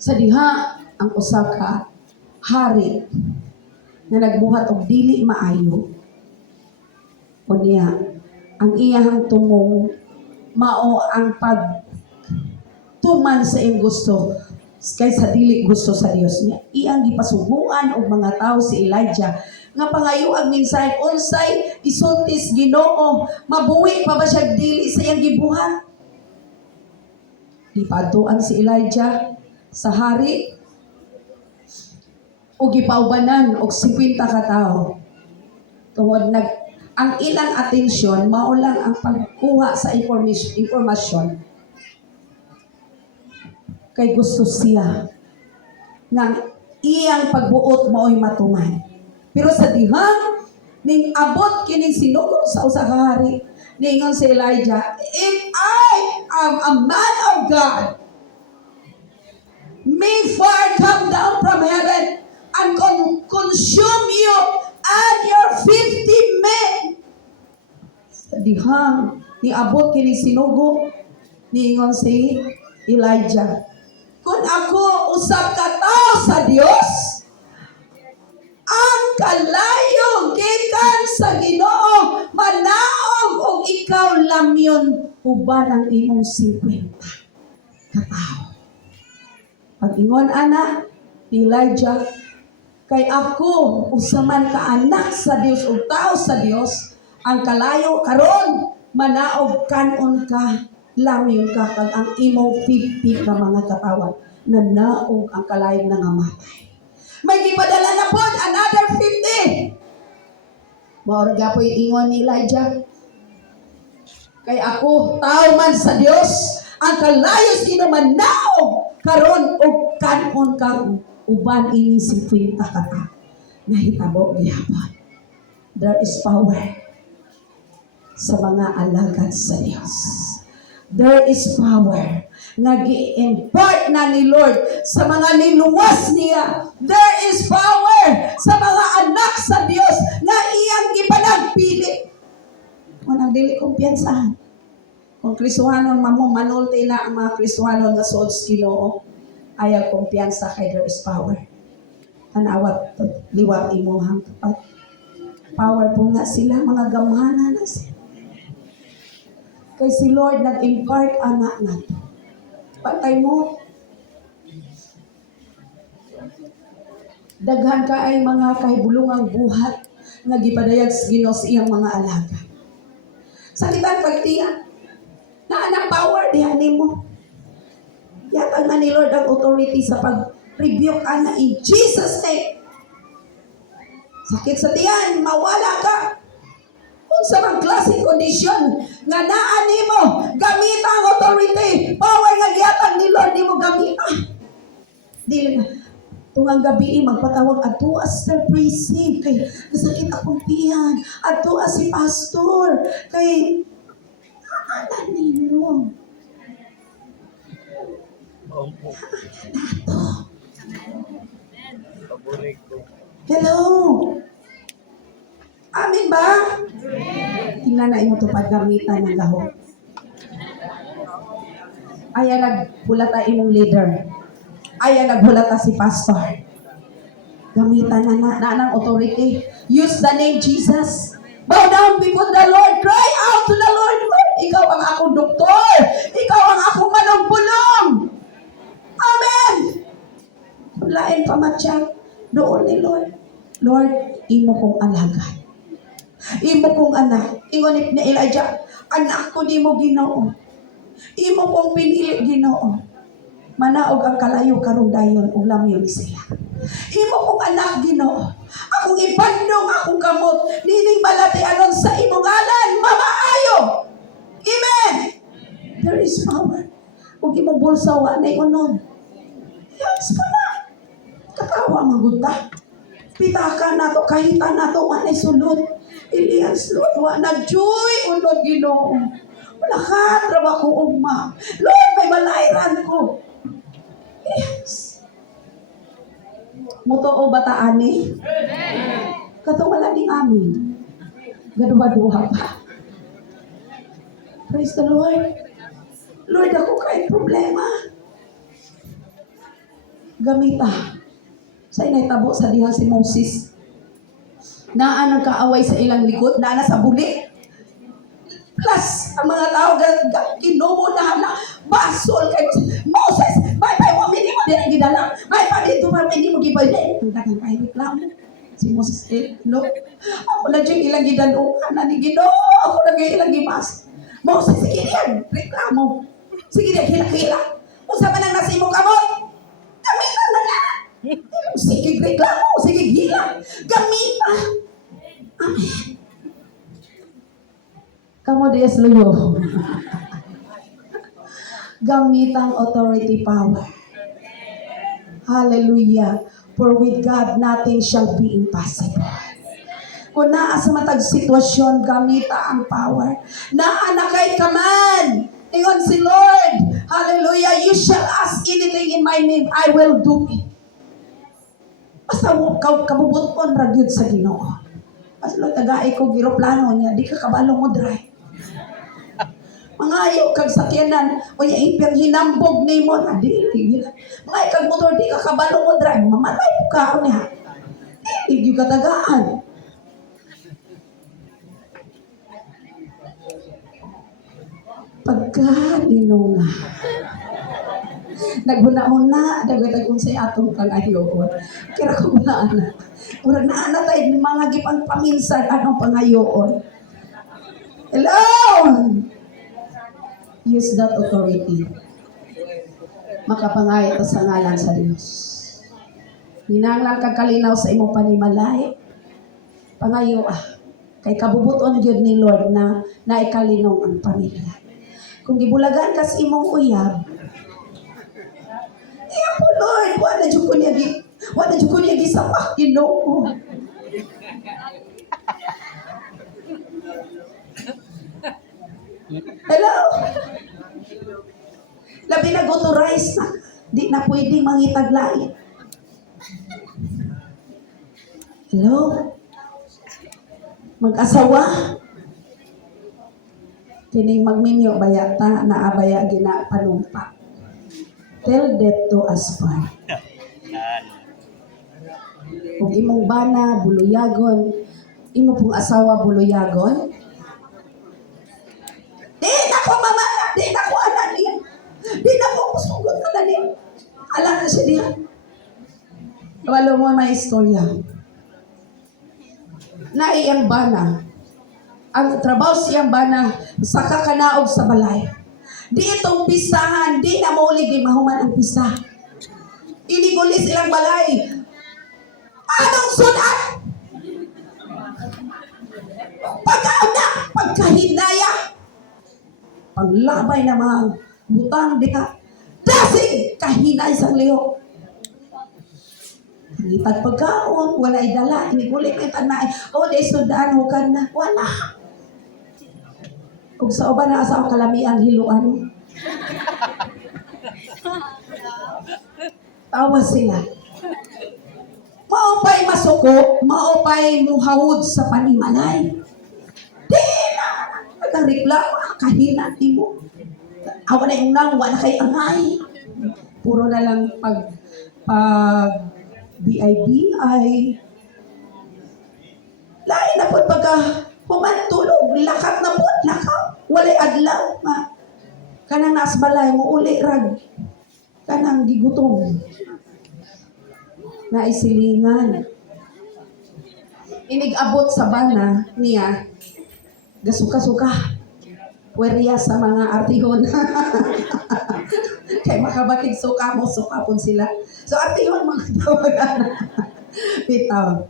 Sa diha ang usa ka hari nga nagbuhat og dili maayo. O niya, ang iyang tumong mao ang pagtuman sa iyang gusto kaysa dili gusto sa Dios niya. Iyang gipasubuan og mga tao si Elijah nga pangayo ang mensahe unsay isultis Ginoo, mabuhi pa ba siya dili sa iyang gibuhat? Ipadtuan si Elijah sa hari o gipaubanan og 50 ka tawo. Tungod ang ilang atensyon mao lang ang pagkuha sa informasyon. Kay gusto siya nga iyang pagbuot mao'y matuman. Pero sa dihang ning abot kining sinugo sa usa ka hari, ningon si Elijah, if I am a man of God, may fire come down from heaven and consume you and your 50 men. Sa dihang niabot kini sinugo, ningon si Elijah, kung ako usab ka tao sa Dios, ang kalayo gikan sa Ginoo manaog og ikaw lamyon uban ang imong 50 ka tao. Pag-ingon ana Elijah, kay ako usaman ka anak sa Dios o tao sa Dios, ang kalayo karon manaog kanon ka lamyon ka kag ang imong 50 ka mga katawan nanaog ang kalayo nga matay. May gipadala na po another 50. Maura gapoy ingon ni Elijah, kay ako tao man sa Dios, ang kalayos ginaman naog karon og kanon ka uban ini 50 ka ta. Nahitabo gihapon. There is power sa mga alagad sa Dios. There is power nga gi-impart na ni Lord sa mga niluwas niya. There is power sa mga anak sa Dios na iyang gipanagpili. Unang dili kumpiyansahan. Kung Kristohanon manulti na ang mga Kristohanon nga sold Ginoo, ayaw kumpiyansa kay there is power. Tanawat liwat imuhang tapat. Powerful nga sila, mga gamhana na sila. Kay si Lord nag-impart anak nato. Patay mo. Daghan ka ay mga kahibulungang buhat nga gipadayag sa Ginoo sa iyang mga alaga. Salitan pagtiya na anak power diha nimo. Yatag na ni Lord ang authority sa pag-rebuke ana in Jesus name. Sakit sa tiyan, mawala ka. Kung sa mga klaseng kondisyon nga naa nimo, gamita ang authority, power nga giyatag ni Lord nimo gamita. Dili na. Tungang gabi magpatawag adto Sir Praising kay nasakit akong tiyan. Adto si pastor kay ana nimo. Nato. Hello. Amin ba? Tingnan na imo tupad gamitan ng gahom. Aya nagbulata imong leader. Aya nagbulata si pastor. Gamitan na ng authority. Use the name Jesus. Bow down before the Lord. Cry out to the Lord. Lord, ikaw ang akong doktor. Ikaw ang akong manong-bulong. Amen. Lain pa matyan. Doon ni Lord. Lord, imo kong alagad. Imo kong anak. Ingon ni Elijah, anak ko di mo Ginoo. Imo kong pinili Ginoo. Manaog ang kalayo karong dayon ug lamyon sila. Imo kong anak Ginoo. Akong ipandong akong kamot nining balati aron sa imong ngalan mamaayo. Amen. There is power. Ug imong bulsa wa nay unon. Yes ka na. Katawa magudta. Pitaka nato kahita nato wa nay sulod. Elias, Lord, wa nag-joy unod Ginoo. Wala ka trabaho ugma. Lord, may malayran ko. Yes. Muto o bata ani? Kato wala ning amin. Gaduha-duha pa. Praise the Lord. Lord, ako kay problema. Gamita. Sa inay tabo sa diha si Moses. Naa nang kaaway sa ilang likod, naa na sa buli. Plus, ang mga tao, kinumo na basol kay Moses, may wa mini mo din ang gidala. May pa dito pa, hindi mo gipwede. Ang dagang kayo reklamo. Si Moses, no? Ako na dyan ilang gidaluhan na ni Ginoo. Ako na ilang gimas. Moses, sige yan, reklamo. Sige yan, hila-hila. Kung saan man ang nasa imong kamot, gamitan na nga. Sige reklamo, sige hila. Gamitan. Amen. Kamu Diyos luyo. Gamitang authority power. Hallelujah. For with God, nothing shall be impossible. Kung naa sa matag sitwasyon, gamita ang power. Naa na kay kaman. Ingon si Lord. Hallelujah. You shall ask anything in my name, I will do it. Basta kabubuton ragyod sa Ginoo. Basta Lord, tagaay ko giroplano niya, di ka kabalo mo dry. Mga ayaw kag sakyanan, o yung hinambog ni mo, di. Mga kag motor, di ka kabalo mo drive, mamatay po ka ako niya. Di yung katagaan. Pagkalino nga. Nagbuna-una, dagdag kung sa atong pangayoon. Kira ko na ana. Murag na ana tayo ng mga gipang paminsan, anong pangayoon. Hello! Use that authority. Makapangay ito sa ngalan sa Diyos. Ninanglang kagkalinaw sa imong panimalay. Pangayo kay kabubuton gyud ni Lord na naikalinong ang pamilya. Kung gibulagan kas imong uyab, iya po Lord, wala jud ko niya gisapak, Ginoo. Hello? Labi nag-authorize na. Di na pwede mangitaglain. Hello? Mag-asawa? Kining magminyo bayata na abaya gina panumpa. Tell that to aspire. Kung imong bana, buluyagon, imo pong asawa buluyagon, di na ko anak niya. Di na ko kusugot ka na niya. Alam na siya niya. Walo mo may istorya. Naiyang bana. Ang trabaho siyang bana sa kakanaog sa balay. Di itong pisahan, di na maulig di mahuman ang pisa. Iniguli silang balay. Anong sunan? Pagkahinaya. Paglabay na mga butang di ka. Dasig! Kahinay sa liyo. Ngitag pagkaon, wala idala. Iniguli may tanay. O, di sudan, hukan na. Wala. Kung sa uban na asa kalami ang hiluan. Tawa sila. Maupay masuko, maupay muhawod sa panimalay. Di na, nagreklamo, kahina mo. Awa na yung nang, wala kay angay. Puro na lang pag BIBI. Lain na po pagka humantulog, lakat na po, lakaw. Walay adlaw, kanang nasbalay mo uli rag. Kanang gigutom. Naisilingan. Inig-abot sa bana niya, gasuka-suka. Puwerya sa mga artihon. Kaya makabatid suka mo, suka po sila. So artihon mga tawagan. Bitaw.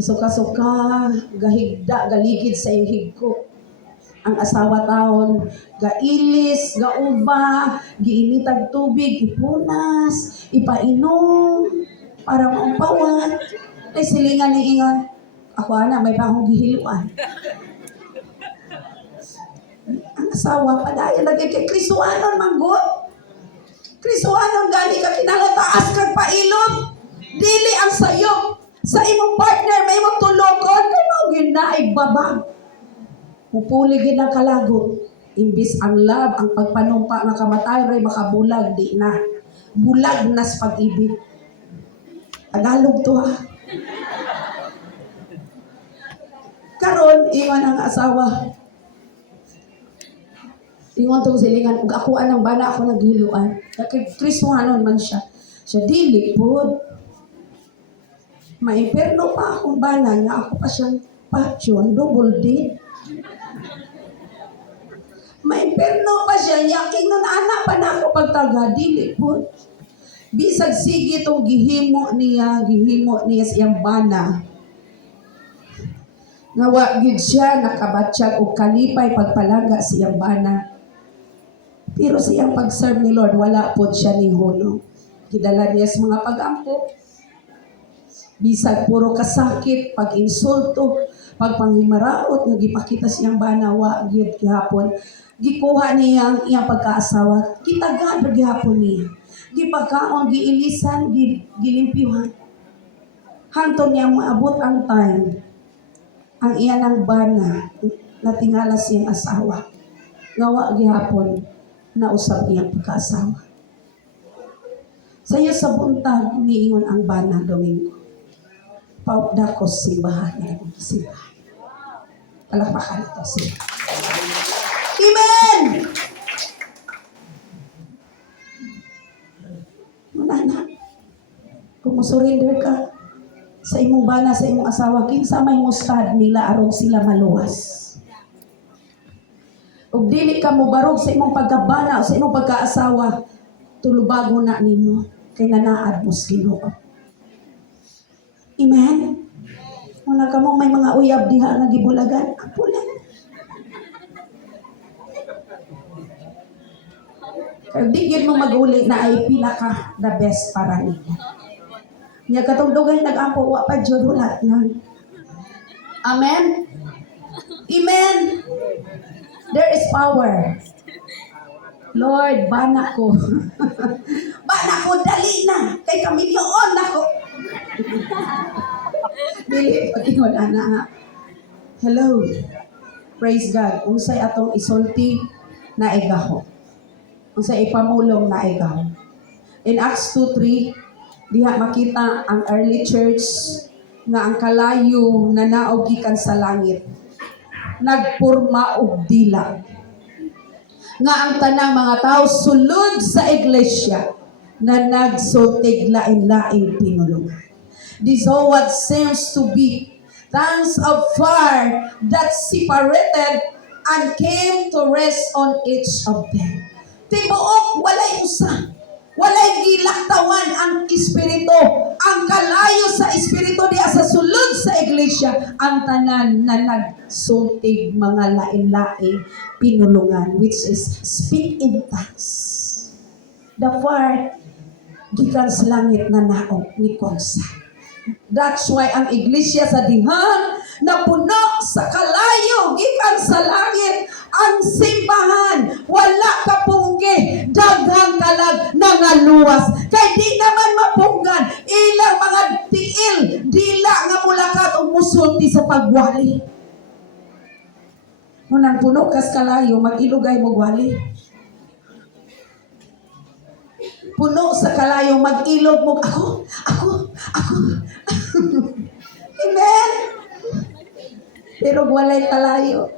Suka-suka, gahigda, galigid sa iyong higko. Ang asawa taon, gailis, gauba, giinitag tubig, ipunas, ipainom, para maumpawan. Ay silingan ni Ingon, ako may bahong gihiluan. Ang asawa, padaya, nagkikik, krisuanon, manggot. Krisuanon, gani ka kinangataas kag pailom. Dili ang sayo. Sa imong partner, may imong tulokon, kay mo ginay babag. Pupuligid ang kalagot. Imbis ang love, ang pagpanumpa ng kamatay, ray makabulag, di na. Bulag na sa pag-ibig. Tagalog to ha. Karon ingon ang asawa. Ingon tong silingan, ug ako anang bana ako naghiluan. Kay Kristohanon man siya. Siya dili pod. Maimperno pa akong bana nga ako pa siyang patyon, double date. Maimperno pa siya, yaking nun anak pa na ako pagtaga, dili pod. Bisag sige tong gihimo niya siyang bana. Nga wa gid siya nakabatsyag og kalipay pagpalaga siyang bana. Pero siyang pag-serve ni Lord, wala po siya ni Hono. Kidala niya sa mga pag-ampo. Bisag puro kasakit, pag-insulto, pagpanghimaraot, nga gipakita siyang bana, wa gid gihapon. Gikuha niya ang iyang pagkaasawa. Kitagaan ra gihapon niya. Gipagkaon, giilisan, gilimpyuhan. Hangtod niya maabot ang time. Ang iyanang bana, natingala siyang asawa. Ngawa gihapon, nausap niyang pagkaasawa. Sa iyo sa buntag, niingon ang bana Domingo. Paupda ko simbahan niya kung simbahan. Palakpakan ito siya. Amen! Manana, kung surrender ka sa imong bana, sa imong asawa, kinsa may mustad nila aron sila maluwas. Ug dili ka mo barog sa imong pagkabana o sa imong pagkaasawa, tulubago na nimo kay nanaad mo sa Ginoo. Amen. Wala ka mo may mga uyab diha nga gibulagan, apo lang. Kaya di yun mo mag-uli na ay pila ka the best para niya. Niya katong dugay nag-ampo wa pa jud ulat lang. Amen. Amen. There is power. Lord, bana ko. Bana ko, dali na. Kay kamilyoon ako. Dili, pag-ingon, ana. Hello. Praise God. Unsay atong isulti na igaho. Unsay ipamulong na igaho. In Acts 2:3, diha makita ang early church nga ang kalayo na naog gikan sa langit. Nagpurma og dila. Nga ang tanang mga tao sulod sa iglesia na nagsultig lain-laing pinulungan. This is what seems to be tongues of fire that separated and came to rest on each of them. Tibuok, walay usa. Walay gilaktawan ang espiritu. Ang kalayo sa espiritu diya sa sulod sa iglesia, ang tanan na nagsultig mga lain-laing pinulungan, which is speak in tongues. The fire gikan sa langit na naog ni Konsa. That's why ang iglesia sa dihan na puno sa kalayo gikan sa langit, ang simbahan wala kapungge, daghang kalag nangaluwas kay di naman mapunggan ilang mga tiil dila nga mulakat og musulti sa pagwali. Munang puno kas kalayo, mag-ilugay mo gwali. Puno sa kalayo, mag-ilog mo, ako. Amen? Pero walay kalayo.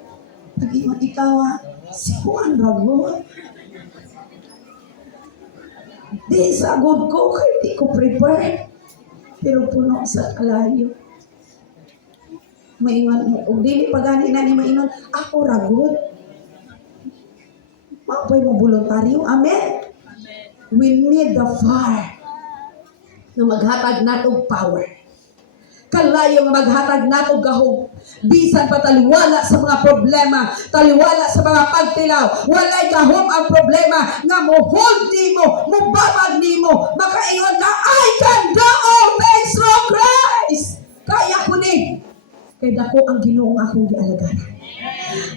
Pag-iwan ikaw, si Juan Rago. Di sagod ko, kaya di ko prepare. Pero puno sa kalayo. Maingon mo, kung dili pagani na ni maingon, ako ragod. Mapoy mo voluntaryo. Amen? We need the fire na maghatag natong power. Kalayo nga maghatag natong gahom. Bisan pa taliwala sa mga problema, taliwala sa mga pagtilaw. Walay gahom ang problema nga mo-hold nimo, mubabag nimo, makaingon ka, I can do all things through Christ. Kaya ko ni. Kaya dako ang Ginoo nga akong gialagaran.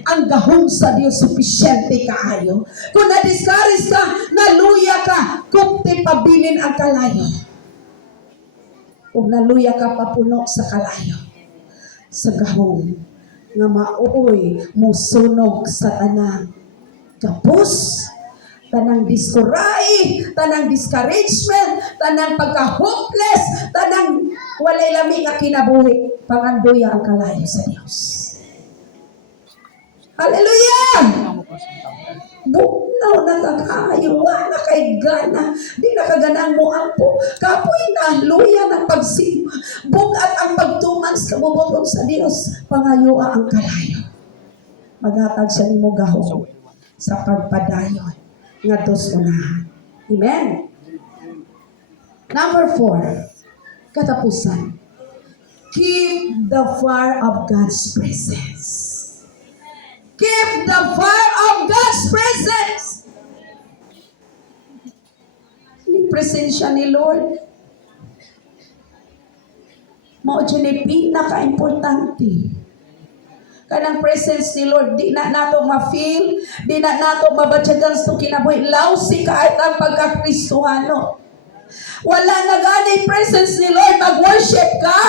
Ang gahom sa Dios sufficiente kaayo. Kung na-discourage ka, naluya ka, kung tipabilin ang kalayo. Kung naluya ka papuno sa kalayo, sa gahom, nga mauoy, musunog sa tanang kapos, tanang diskuray, tanang discouragement, tanang pagka-hopeless, tanang walay lamig na kinabuhi, pangandoya ang kalayo sa Dios. Hallelujah! Bugnaw na kakayo, wa na kay gana, di na kaganang mo ampo, kapoy na, luya ng pagsimba, bugat ang pagtuman sa kabubutong sa Dios, pangayo ang kalayo. Maghatag siya ni mo gahong sa pagpadayon nga dos unahan. Amen? Number 4, katapusan. Keep the fire of God's presence. Keep the fire of God's presence. Yung presensya ni Lord, mao dyan ay pinaka-importante. Kanang presence ni Lord, di na nato ma-feel, di na nato mabadyagan sa kinabuhi. Lausi kahit ang pagkakristuhano. Wala na gani presence ni Lord, mag-worship ka.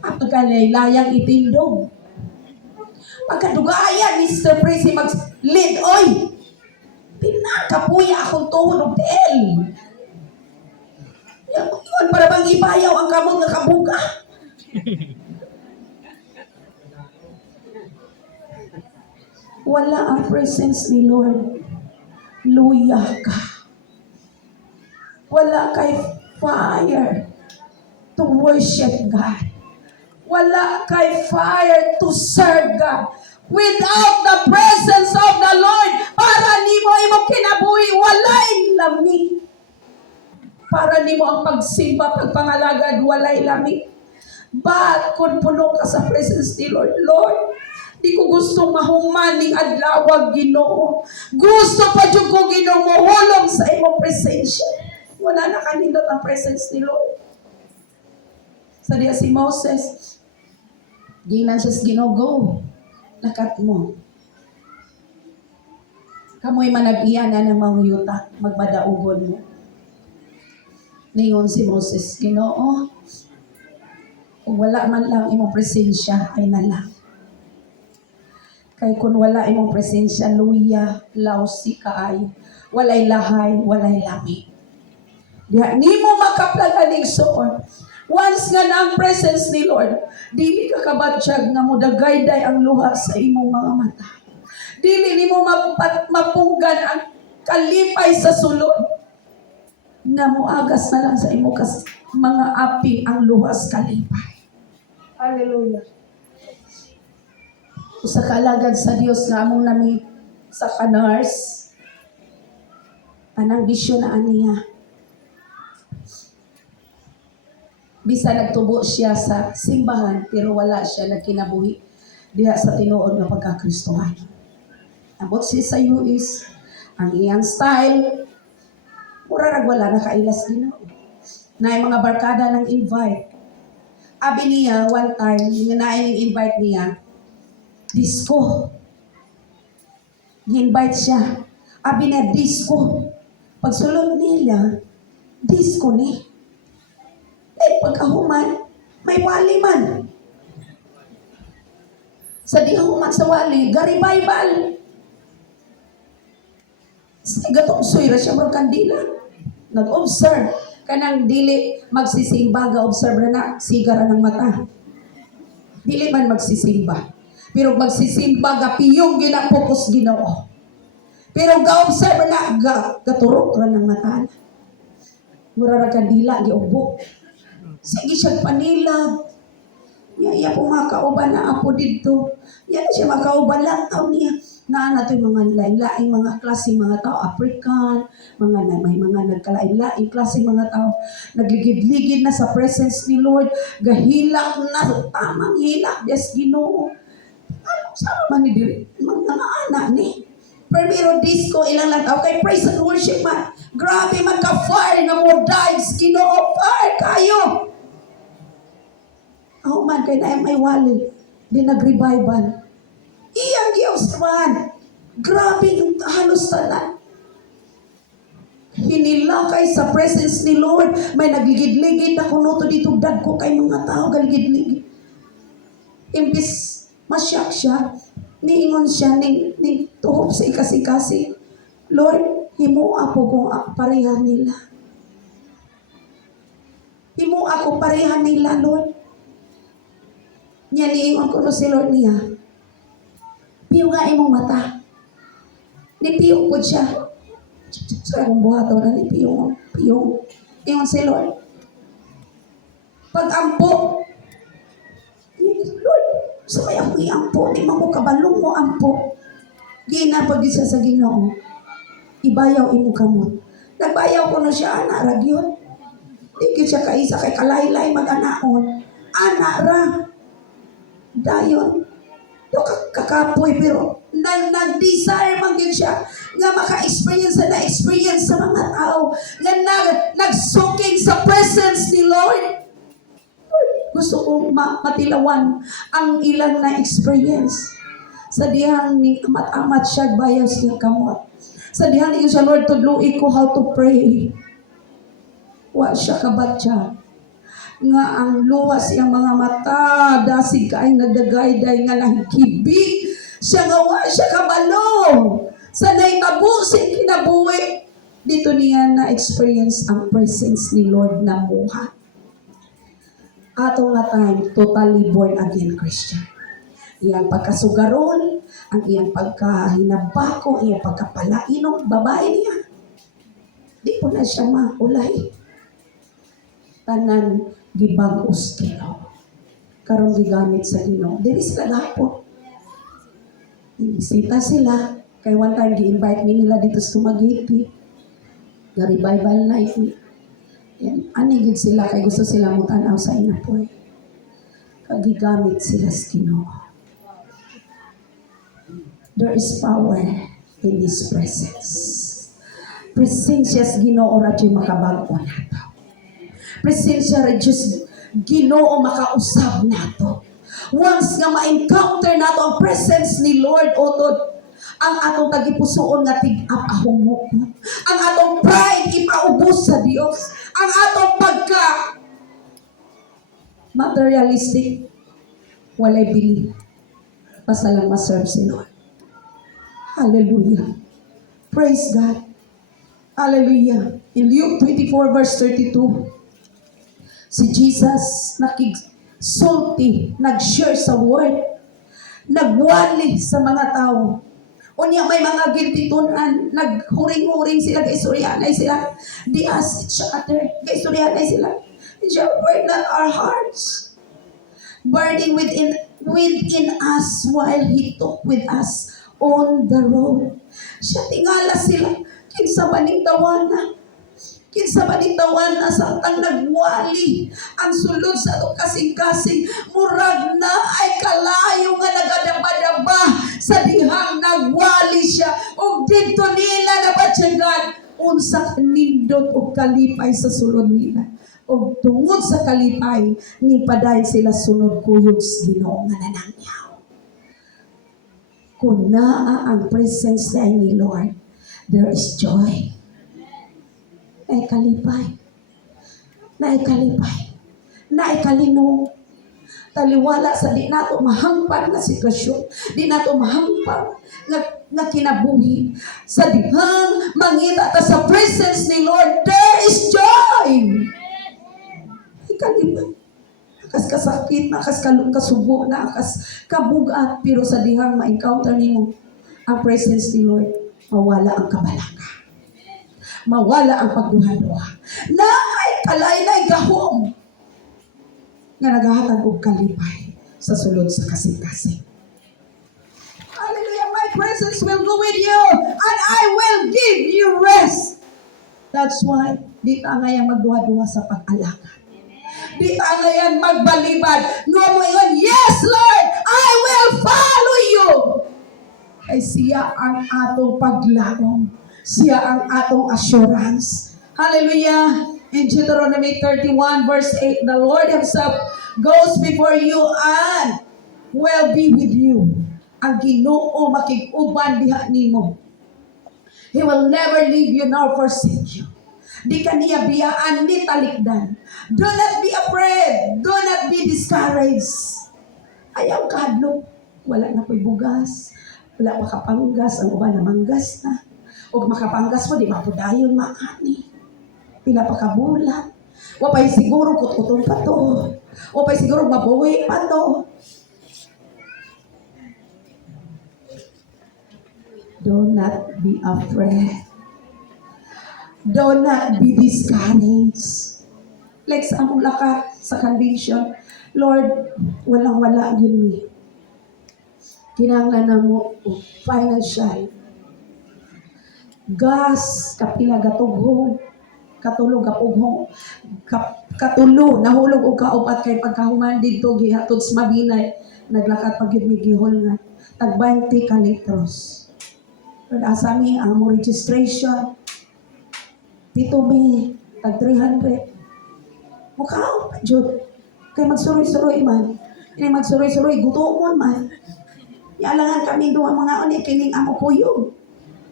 Ang pagkalaylayang itindog. Pagkadugayan, Mr. Prissy, mag-lead, oy! Pinakapuya akong tuhod ng tel. Yun, para bang ibayaw ang kamot ng kabuga. Wala ang presence ni Lord. Luya ka. Wala kay fire to worship God. Wala kay fire to serve God. Without the presence of the Lord, para nimo imong kinabuhi, walay lamig. Para nimo ang pagsimba, pagpangalagad, walay lamig. But kung puno ka sa presence ni Lord, Lord, di ko gusto mahumaning adlawag Ginoo. Gusto pa jud ko Ginoo mohulog sa imong presensya. Wala na kanindot ang presence ni Lord. Sa diya si Moses, ginan siya sa Ginoo, lakat mo. Kamoy manag-iyanan ng mga yuta, magmadaugon mo. Ningon si Moses, Ginoo, kung wala man lang imong presensya, ay nalang. Kay kung wala imong presensya, luya, lausi kaayo. Walay lahay, walay lami. Diha, nimo makaplagan ng suon. Once nga na ang presence ni Lord, dili ka kabatsyag nga mudagayday ang luha sa imong mga mata. Dili nimo mapunggan ang kalipay sa sulod. Nga muagas na lang sa imong mga api ang luhas kalipay. Hallelujah. Sa kalagad sa Dios nga among nami sa Canars, anang bisyon na aniya. Bisa nagtubo siya sa simbahan, pero wala siya nagkinabuhi diha sa tinuod nga pagkakristohan. Abot siya sa US, ang iyang style, mura rag wala na kailas Ginoo. Na yung mga barkada ng invite. Abi niya, one time, yung nain yung invite niya, disco. Gi-invite siya. Abi na disco. Pagsulod nila, disco ni. Pagkahuman, may wali man. Sa di human sa wali, garibaybal. Sa gatong suy, siya mga kandila. Nag-observe. Kanang dili magsisimba, ga-observe na sigara ng mata. Dili man magsisimba. Pero magsisimba, gapiyong ginapukos Ginoo. Pero ga-observe na, gaturok ra ng mata. Mura ra kandila, giubok. Sige siya panilag. Iya po makauban na apo dito. Yan siya makauban lang tao niya. Na nato yung mga lain-laing mga klaseng mga tao, African, may mga nagkalain-laing klaseng mga tao, nagligid-ligid na sa presence ni Lord, gahilak na, tamang hilak, yes Ginoo. Ano, sama man ni diri, mga anak ni. Pero disco, ilang lang tao, kay praise and worship man, grabe man ka-fire na more dives, Ginoo, fire kayo. Ako man, kay na may wali, di nag-revival. Iyang giosman. Grabe yung halos tanan. Hinilakay sa presence ni Lord. May nagligid-ligid na kuno to dito dagko kay mga tao galigid-ligid. Imbis masyak siya, niingon siya ning tuhop sa ikasi-kasi. Lord, himo ako kung pareha nila. Himo ako pareha nila, Lord. Niya niingon ko no si Lord niya. Nipiyo nga imong mata. Nipiyo po siya. Sa akong buhato na nipiyo. Piyo. Ingon si Lord. Pag-ampo. Lord, sa may akong i-ampo. Di mo kabalong mo ampo. Ginapag siya sa Ginoo. Ibayaw imo kamot. Nagbayaw ko na siya, anak ra gyud. Di siya kaisa kay kalaylay mag-anaon. Anak ra. Dayon. Do kakapoy pero nag-desire man gyud siya nga maka-experience sa mga tao nga nagsuking sa presence ni Lord. Gusto kong matilawan ang ilang na experience. Sa dihang ni amat-amat siya bayaw siya kamot. Sa dihang ni siya, Lord, tudluin ko how to pray. Wa siya kabatya. Nga ang luwas siyang mga mata, dasig kaay nagdagayday nga nahikibig. Siya nga wa siya kabalo. Sa naimabusin kinabuhi. Dito niya na-experience ang presence ni Lord na buhat. Ato nga time, totally born again Christian. Iyang pagkasugaron, ang iyang pagkahinabako, iyang pagkapalainong babae niya. Di po na siya maulay. Tanan gibag-os Ginoo. Karong gigamit sa Ginoo. Dili sila gahapon. Bisita sila. Kay one time gi-invite me nila dito sa Tumagiti. Na revival night. Anigid sila kay gusto sila mutanaw sa inapoy. Kagigamit sila sa Ginoo. There is power in His presence. Presensya sa Ginoo ra jud makabag-o nato. Presensya ra jud Ginoo makausab nato. Once nga ma-encounter nato ang presence ni Lord otod, ang atong tagipusoon nga tig-up ahumok. Ang atong pride ipaubos sa Dios. Ang atong pagka materialistic walay bili. Basta lang ma-serve si Lord. Hallelujah. Praise God. Hallelujah. In Luke 24 verse 32, si Jesus nakigsulti, nag-share sa word, nagwali sa mga tao. Unya may mga gintitunan, naghuring-huring sila, kaistoryanay sila. They ask each other, kaistoryanay sila. Shall burden our hearts, burning within us while He talked with us on the road. Siya tingala sila. Kinsa ba ning tawana? Kinsa ba ning tawana sa tang nagwali? Ang sulod sa itong kasing-kasing, murag na ay kalayo nga nagadaba-daba sa dihang nagwali siya. O dito nila nabatyagan, unsa nindot o kalipay sa sulod nila. O tungod sa kalipay, ni paday sila sunod kuyog sa Ginoo nga nanangyaw. Kung naa ang presence ni Lord, there is joy. Naikalipay. Naikalino. Taliwala sa di nato mahampan na sitwasyon. Di nato mahampan nga kinabuhi. Sa dihang mangita ta sa presence ni Lord, there is joy. Naikalipay. Nakas kasakit, nakas kasubo, nakas kabugat, pero sa dihang ma-encounter nimo ang presence ni Lord, mawala ang kabalaka. Mawala ang pagduha-duha. Na ay kalaylay gahom nga nagahatag og kalipay sa sulod sa kasing-kasing. Hallelujah, my presence will go with you and I will give you rest. That's why di ta ngayon magduha-duha sa pag-alaka. Di ta ngayon magbalibad. No mo ingon, yes Lord, I will follow you. Ay siya ang atong paglaom. Siya ang atong assurance. Hallelujah. In Deuteronomy 31 verse 8, the Lord Himself goes before you and will be with you. Ang Ginoo makig-uban diha nimo. He will never leave you nor forsake you. Di ka niya biyaan ni talikdan. Do not be afraid. Do not be discouraged. Ayaw kadlok. Wala na ko'y bugas. Wala makapanggas. Ang uban na manggas na. O makapanggas mo, di mapudayon maani. Pila pa kabulan. Wapay siguro kututong pa to. Wapay siguro mabuhi pa to. Do not be afraid. Do not be discouraged. Like sa among laka sa convention, Lord, walang-wala yun mi. Kinahanglan na mo og financial. Gas, kapila gatughong, katulog kapughong, katulo, nahulog o kaupat kay pagkahuman dito, gihatod sa Mabinay, naglakad pag yun may gihol nga, tag 20 ka litros. Lord, asami ang mo registration, dito may tag 300. Mukhaon pa, Jud. Kaya magsuroy-suroy man. Kaya magsuroy-suroy, gutomon man. Yalangan kami doon mga oni, kining amo kuyog.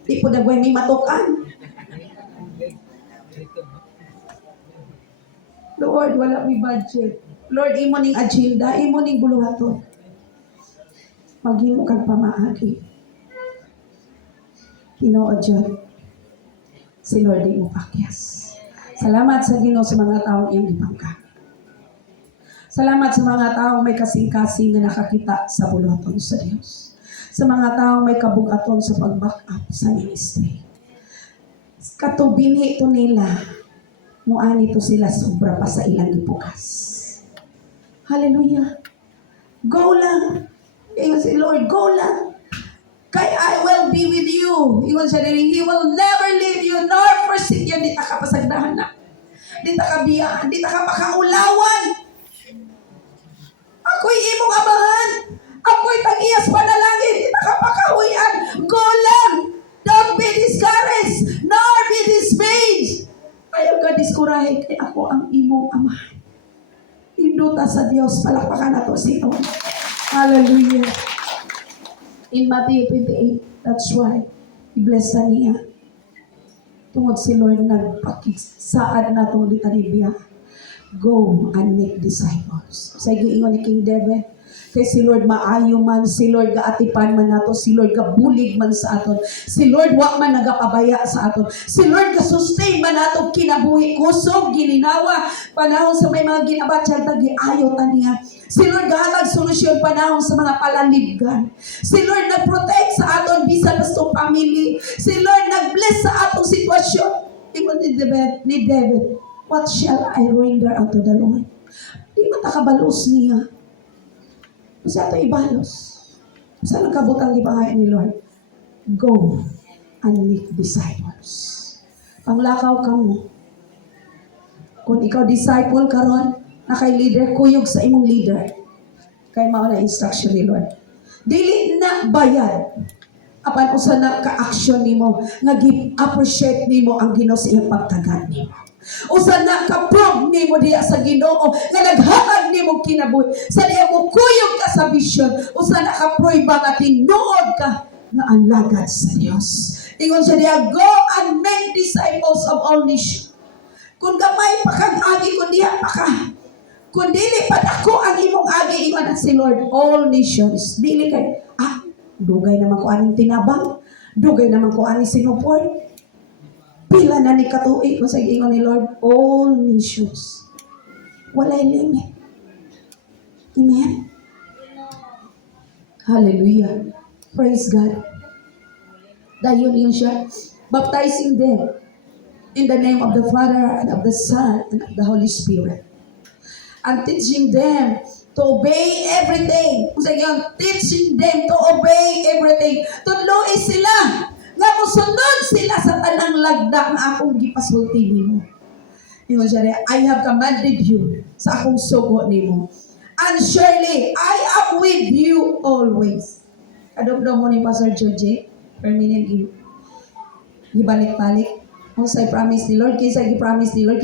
Di po dagway may matukan. Lord, wala may budget. Lord, imo ning agenda, imo ning buluhaton. Maghimo kag pamaagi. Tinuod Diyan. Si Lord di mo pakyas. Salamat sa Ginoo sa mga taong iyang gibangka. Salamat sa mga taong may kasing-kasing na nakakita sa buluhaton sa Dios. Sa mga taong may kabugaton sa pag-back up sa ministry. Katubinhi ito nila, muani ito sila sobra pa sa ilang ibukas. Hallelujah. Go lang. Ingon si Lord, go lang. Kay I will be with you. Ingon siya rin, He will never leave you nor forsake you. Di ta ka pasagdahan na. Di ta ka biyaan. Di ta ka makaulawan. Ako'y imong amahan. Ako'y tag-iyas panalangin. Di ta ka pakahuyan. Go lang. Don't be discouraged. Nor be dismayed. Ayaw ka diskurahin. Kaya ako ang imong amahan. Induta sa Diyos. Palakpakan na to sino. Hallelujah. In Matthew 28, that's why i-bless na niya. Tungod si Lord nagpakisaad na itong di tanibya. Go and make disciples. Sa giingon ni King David, kay si Lord maayo man, si Lord gaatipan man nato, si Lord gabulig man sa aton, si Lord wa man nagapabaya sa aton, si Lord gasustain man nato kinabuhi, kusog, gininawa, panahon sa may mga ginabatyag, tagiayo ta niya. Si Lord gahatag solusyon panahon sa mga palalibgan. Si Lord nag-protect sa aton bisan basta family. Si Lord nag-bless sa atong sitwasyon. Ingon ni David, what shall I render unto the Lord? Di matakabalos niya. Sa ito ibalos. Sa nagkabutang ipangayon ni Lord, go and make disciples. Panglakaw ka mo. Kung ikaw disciple karon, na kay leader, kuyog sa imong leader. Kay mao na instruction ni Lord. Dili na bayad. Apan usa na ka-action nimo nga gi-appreciate nimo ang Ginoo sa iyang pagtagad nimo. Usa na ka-prove nimo diya sa Ginoo nga naghatag nimo kinabuhi. Sa diya mo kuyog ka sa vision. Usa na ka-prove nga tinuod ka nga ang lagad sa Dios. Ingon siya diya, go and make disciples of all nations. Kung gamay pa kag agi kun diha pa ka. Kung dili pa ako ang imong agi, ingon si Lord, all nations. Dili kay, dugay naman ko aning tinabang, dugay naman ko aning sinuport. Pila na ni katuig ko sa ingon ni Lord, all nations. Walay limit. Amen? Hallelujah. Praise God. Dayon yun siya, baptizing them in the name of the Father and of the Son and of the Holy Spirit. And teaching them to obey everything. Kung sa inyo, teaching them to obey everything. Tudloy sila. Nga musunod sila sa tanang lagda nga akong gipasulti nimo. Ingon siya, I have commanded you sa akong sugo nimo. And surely, I am with you always. Kadugdong mo ni Pastor George, permanent gibalik-balik. Kung sa'y promise ni Lord, kinsa'y gi-promise ni Lord,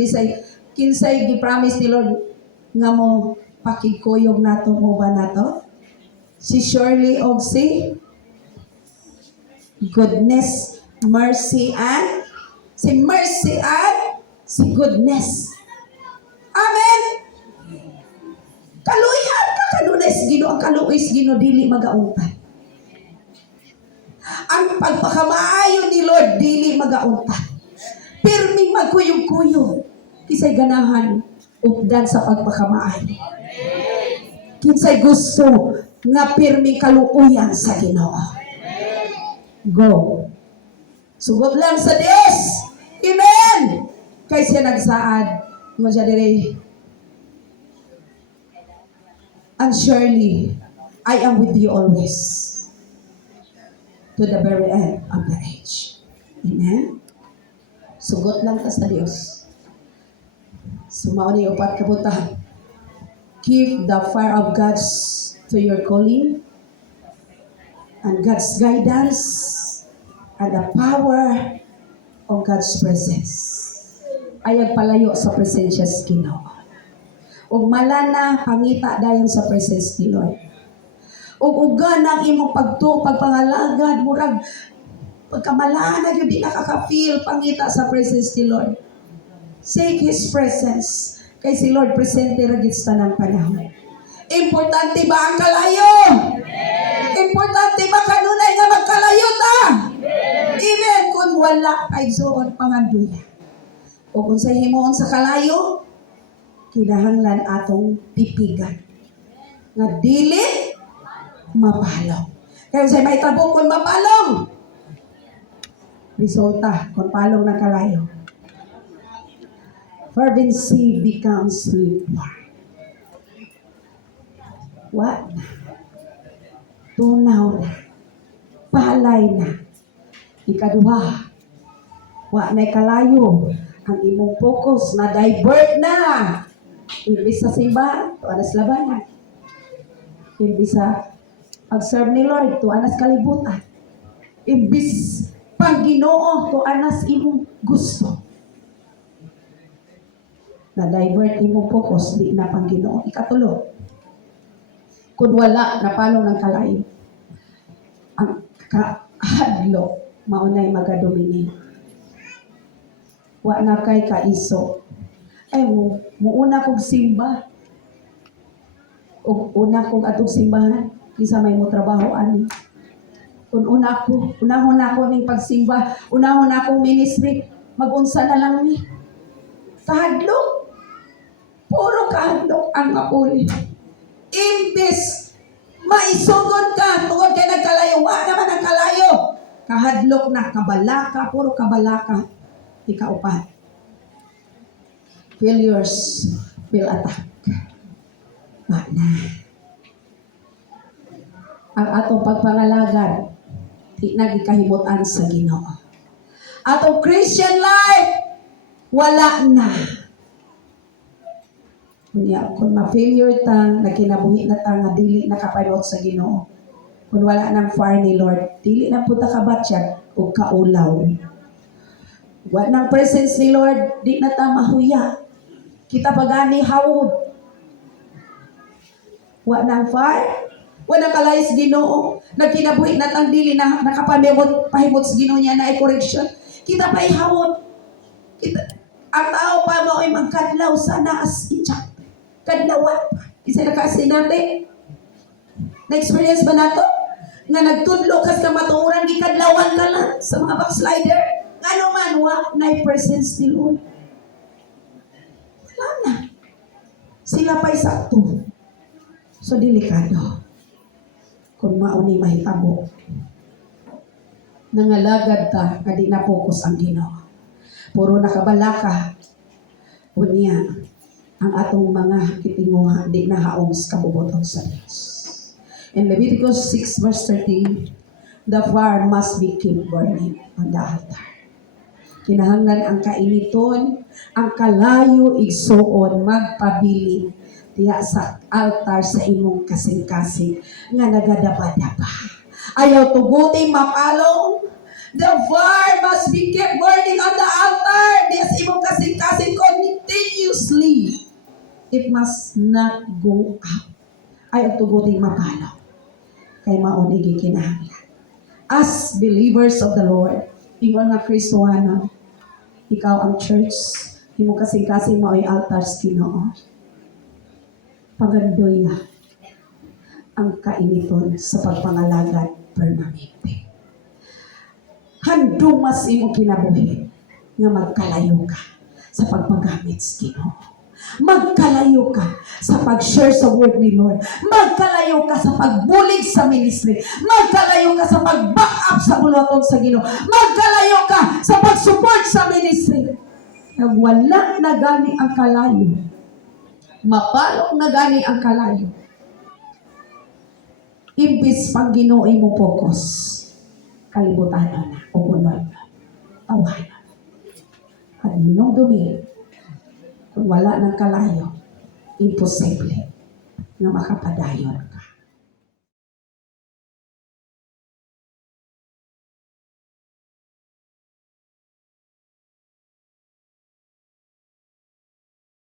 kinsa'y gi-promise ni Lord, nga mo pakikuyog nato mo ba nato? Si Shirley og si goodness, mercy, and si mercy and si goodness. Amen. Kaluyan ka kanunes Ginoo, ang kaluis Ginoo dili magauntan. Ang pagpakamaayo ni Lord dili magauntan. Pirming magkuyog-kuyog kisay ganahan updan sa pagpakamaayo. Kinsay gusto nga pirming kaluuyan sa Ginoo. Go. Sugot lang sa Dios. Amen. Kay siya nagsaad. Mo siya dire. And surely, I am with you always. To the very end of the age. Amen. Sugot lang ta sa Dios. Sumaon ni upat kabutahan. Keep the fire of God's to your calling and God's guidance and the power of God's presence. Ayag palayo sa presensya sa Ginoo. Ug malana pangita dayon sa presence ni Lord. Ug ugan ang imong pagpangalagad murag pagkamalana gyud di nakaka-feel pangita sa presence ni Lord. Seek His presence. Kay si Lord presente ra gid sa tanang panahon. Importante ba ang kalayo? Importante ba kanunay nga magkalayo ta? Even kung wala kay suon panganduya. O kung sa himuon sa kalayo, kinahanglan atong pipigan. Nga dili mapalong. Kaya sa may tabok kung mapalong, resulta kung palong ng kalayo. Fervency becomes lukewarm. What na? Tunaw na. Palay na. Ikaduha, wa na kalayo. Ang imong focus na divert na. Imbis sa simbahan, tuwa sa labanan. Imbis sa pag-serve ni Lord, tuwa sa kalibutan. Imbis pang Ginoo, tuwa sa imong gusto. Na divert imong focus, di na pang Ginoo. Ikatulo, kung wala, napalong ng kalayo. Ang kahadlok, maunay magadomini. Wa na kay kaiso. Ay, muuna kong simba. O una kong atong simbahan, isa may mo trabaho ani. Kung unahon ako ning pagsimba, unahon akong ministry, magunsa na lang ni. Kahadlok. Puro kahadlok ang mapuli. Imbis maisugod ka, tungod kay nagkalayo, wa naman ang kalayo. Kahadlok na, kabalaka, puro kabalaka. Ikaupat. Failures will attack. Wa na. Ang atong pagpangalagad, di nagikahimutan sa Ginoo. Atong Christian life, wala na. Kung ma-failure ta, nagkinabuhi na ta, nga dili nakapayot sa Ginoo. Kung wala nang fire ni Lord, dili na punta ka batyag o kaulaw. Wala nang presence ni Lord, di na ta mahuya. Kita pagani hawod. Wala nang fire, wala kalayas Ginoo. Nagkinabuhi na tang dili na nakapamimot, pahimot sa Ginoo niya na correction. Kita pa ihawod. Ang tao pa mo ay magkadlaw sana as inchak. Kadlawan. Isa na kasi natin. Na-experience ba nato? Nga nagtudlo kas ka matuuran, gikadlawan ka lang sa mga backslider. Ano man, na presence ni Lord. Wala na. Sila pa'y sakto. So, delikado. Kung mauni mahitabo. Nangalagad ta, nga di na focus ang Ginoo. Puro nakabalaka. Unya, ang atong mga kitinguha di nahaong sa kabubotong sa Diyos. In Leviticus 6 verse 13, the fire must be kept burning on the altar. Kinahanglan ang kainiton, ang kalayo igsuon, magpabiling diya sa altar sa imong kasing-kasing nga nagadaba-daba. Ayaw tuguting mapalong. The fire must be kept burning on the altar diya sa imong kasing-kasing continuously. It must not go out. Ayaw tuguting mapalong. Kay maunigi kinahanglan. As believers of the Lord, ingon nga Kristohano, ikaw ang church, imo kasing-kasing mo ay altar sa Ginoo. Pagandoy ang kainiton sa pagpangalagad permanente. Handong mas imo kinabuhi nga magkalayo ka sa pagpagamit sa Ginoo. Magkalayo ka sa pag-share sa word ni Lord. Magkalayo ka sa pagbulig sa ministry. Magkalayo ka sa pag-back up sa bulaton sa Ginoo. Magkalayo ka sa pag-support sa ministry. Nang wala na gani ang kalayo, mapalok na gani ang kalayo, imbis pag Ginoo mo focus, kalibutan na o bunod na, tawanan. At Ginoo dumi, kung wala ng kalayo, imposible na makapadayon ka.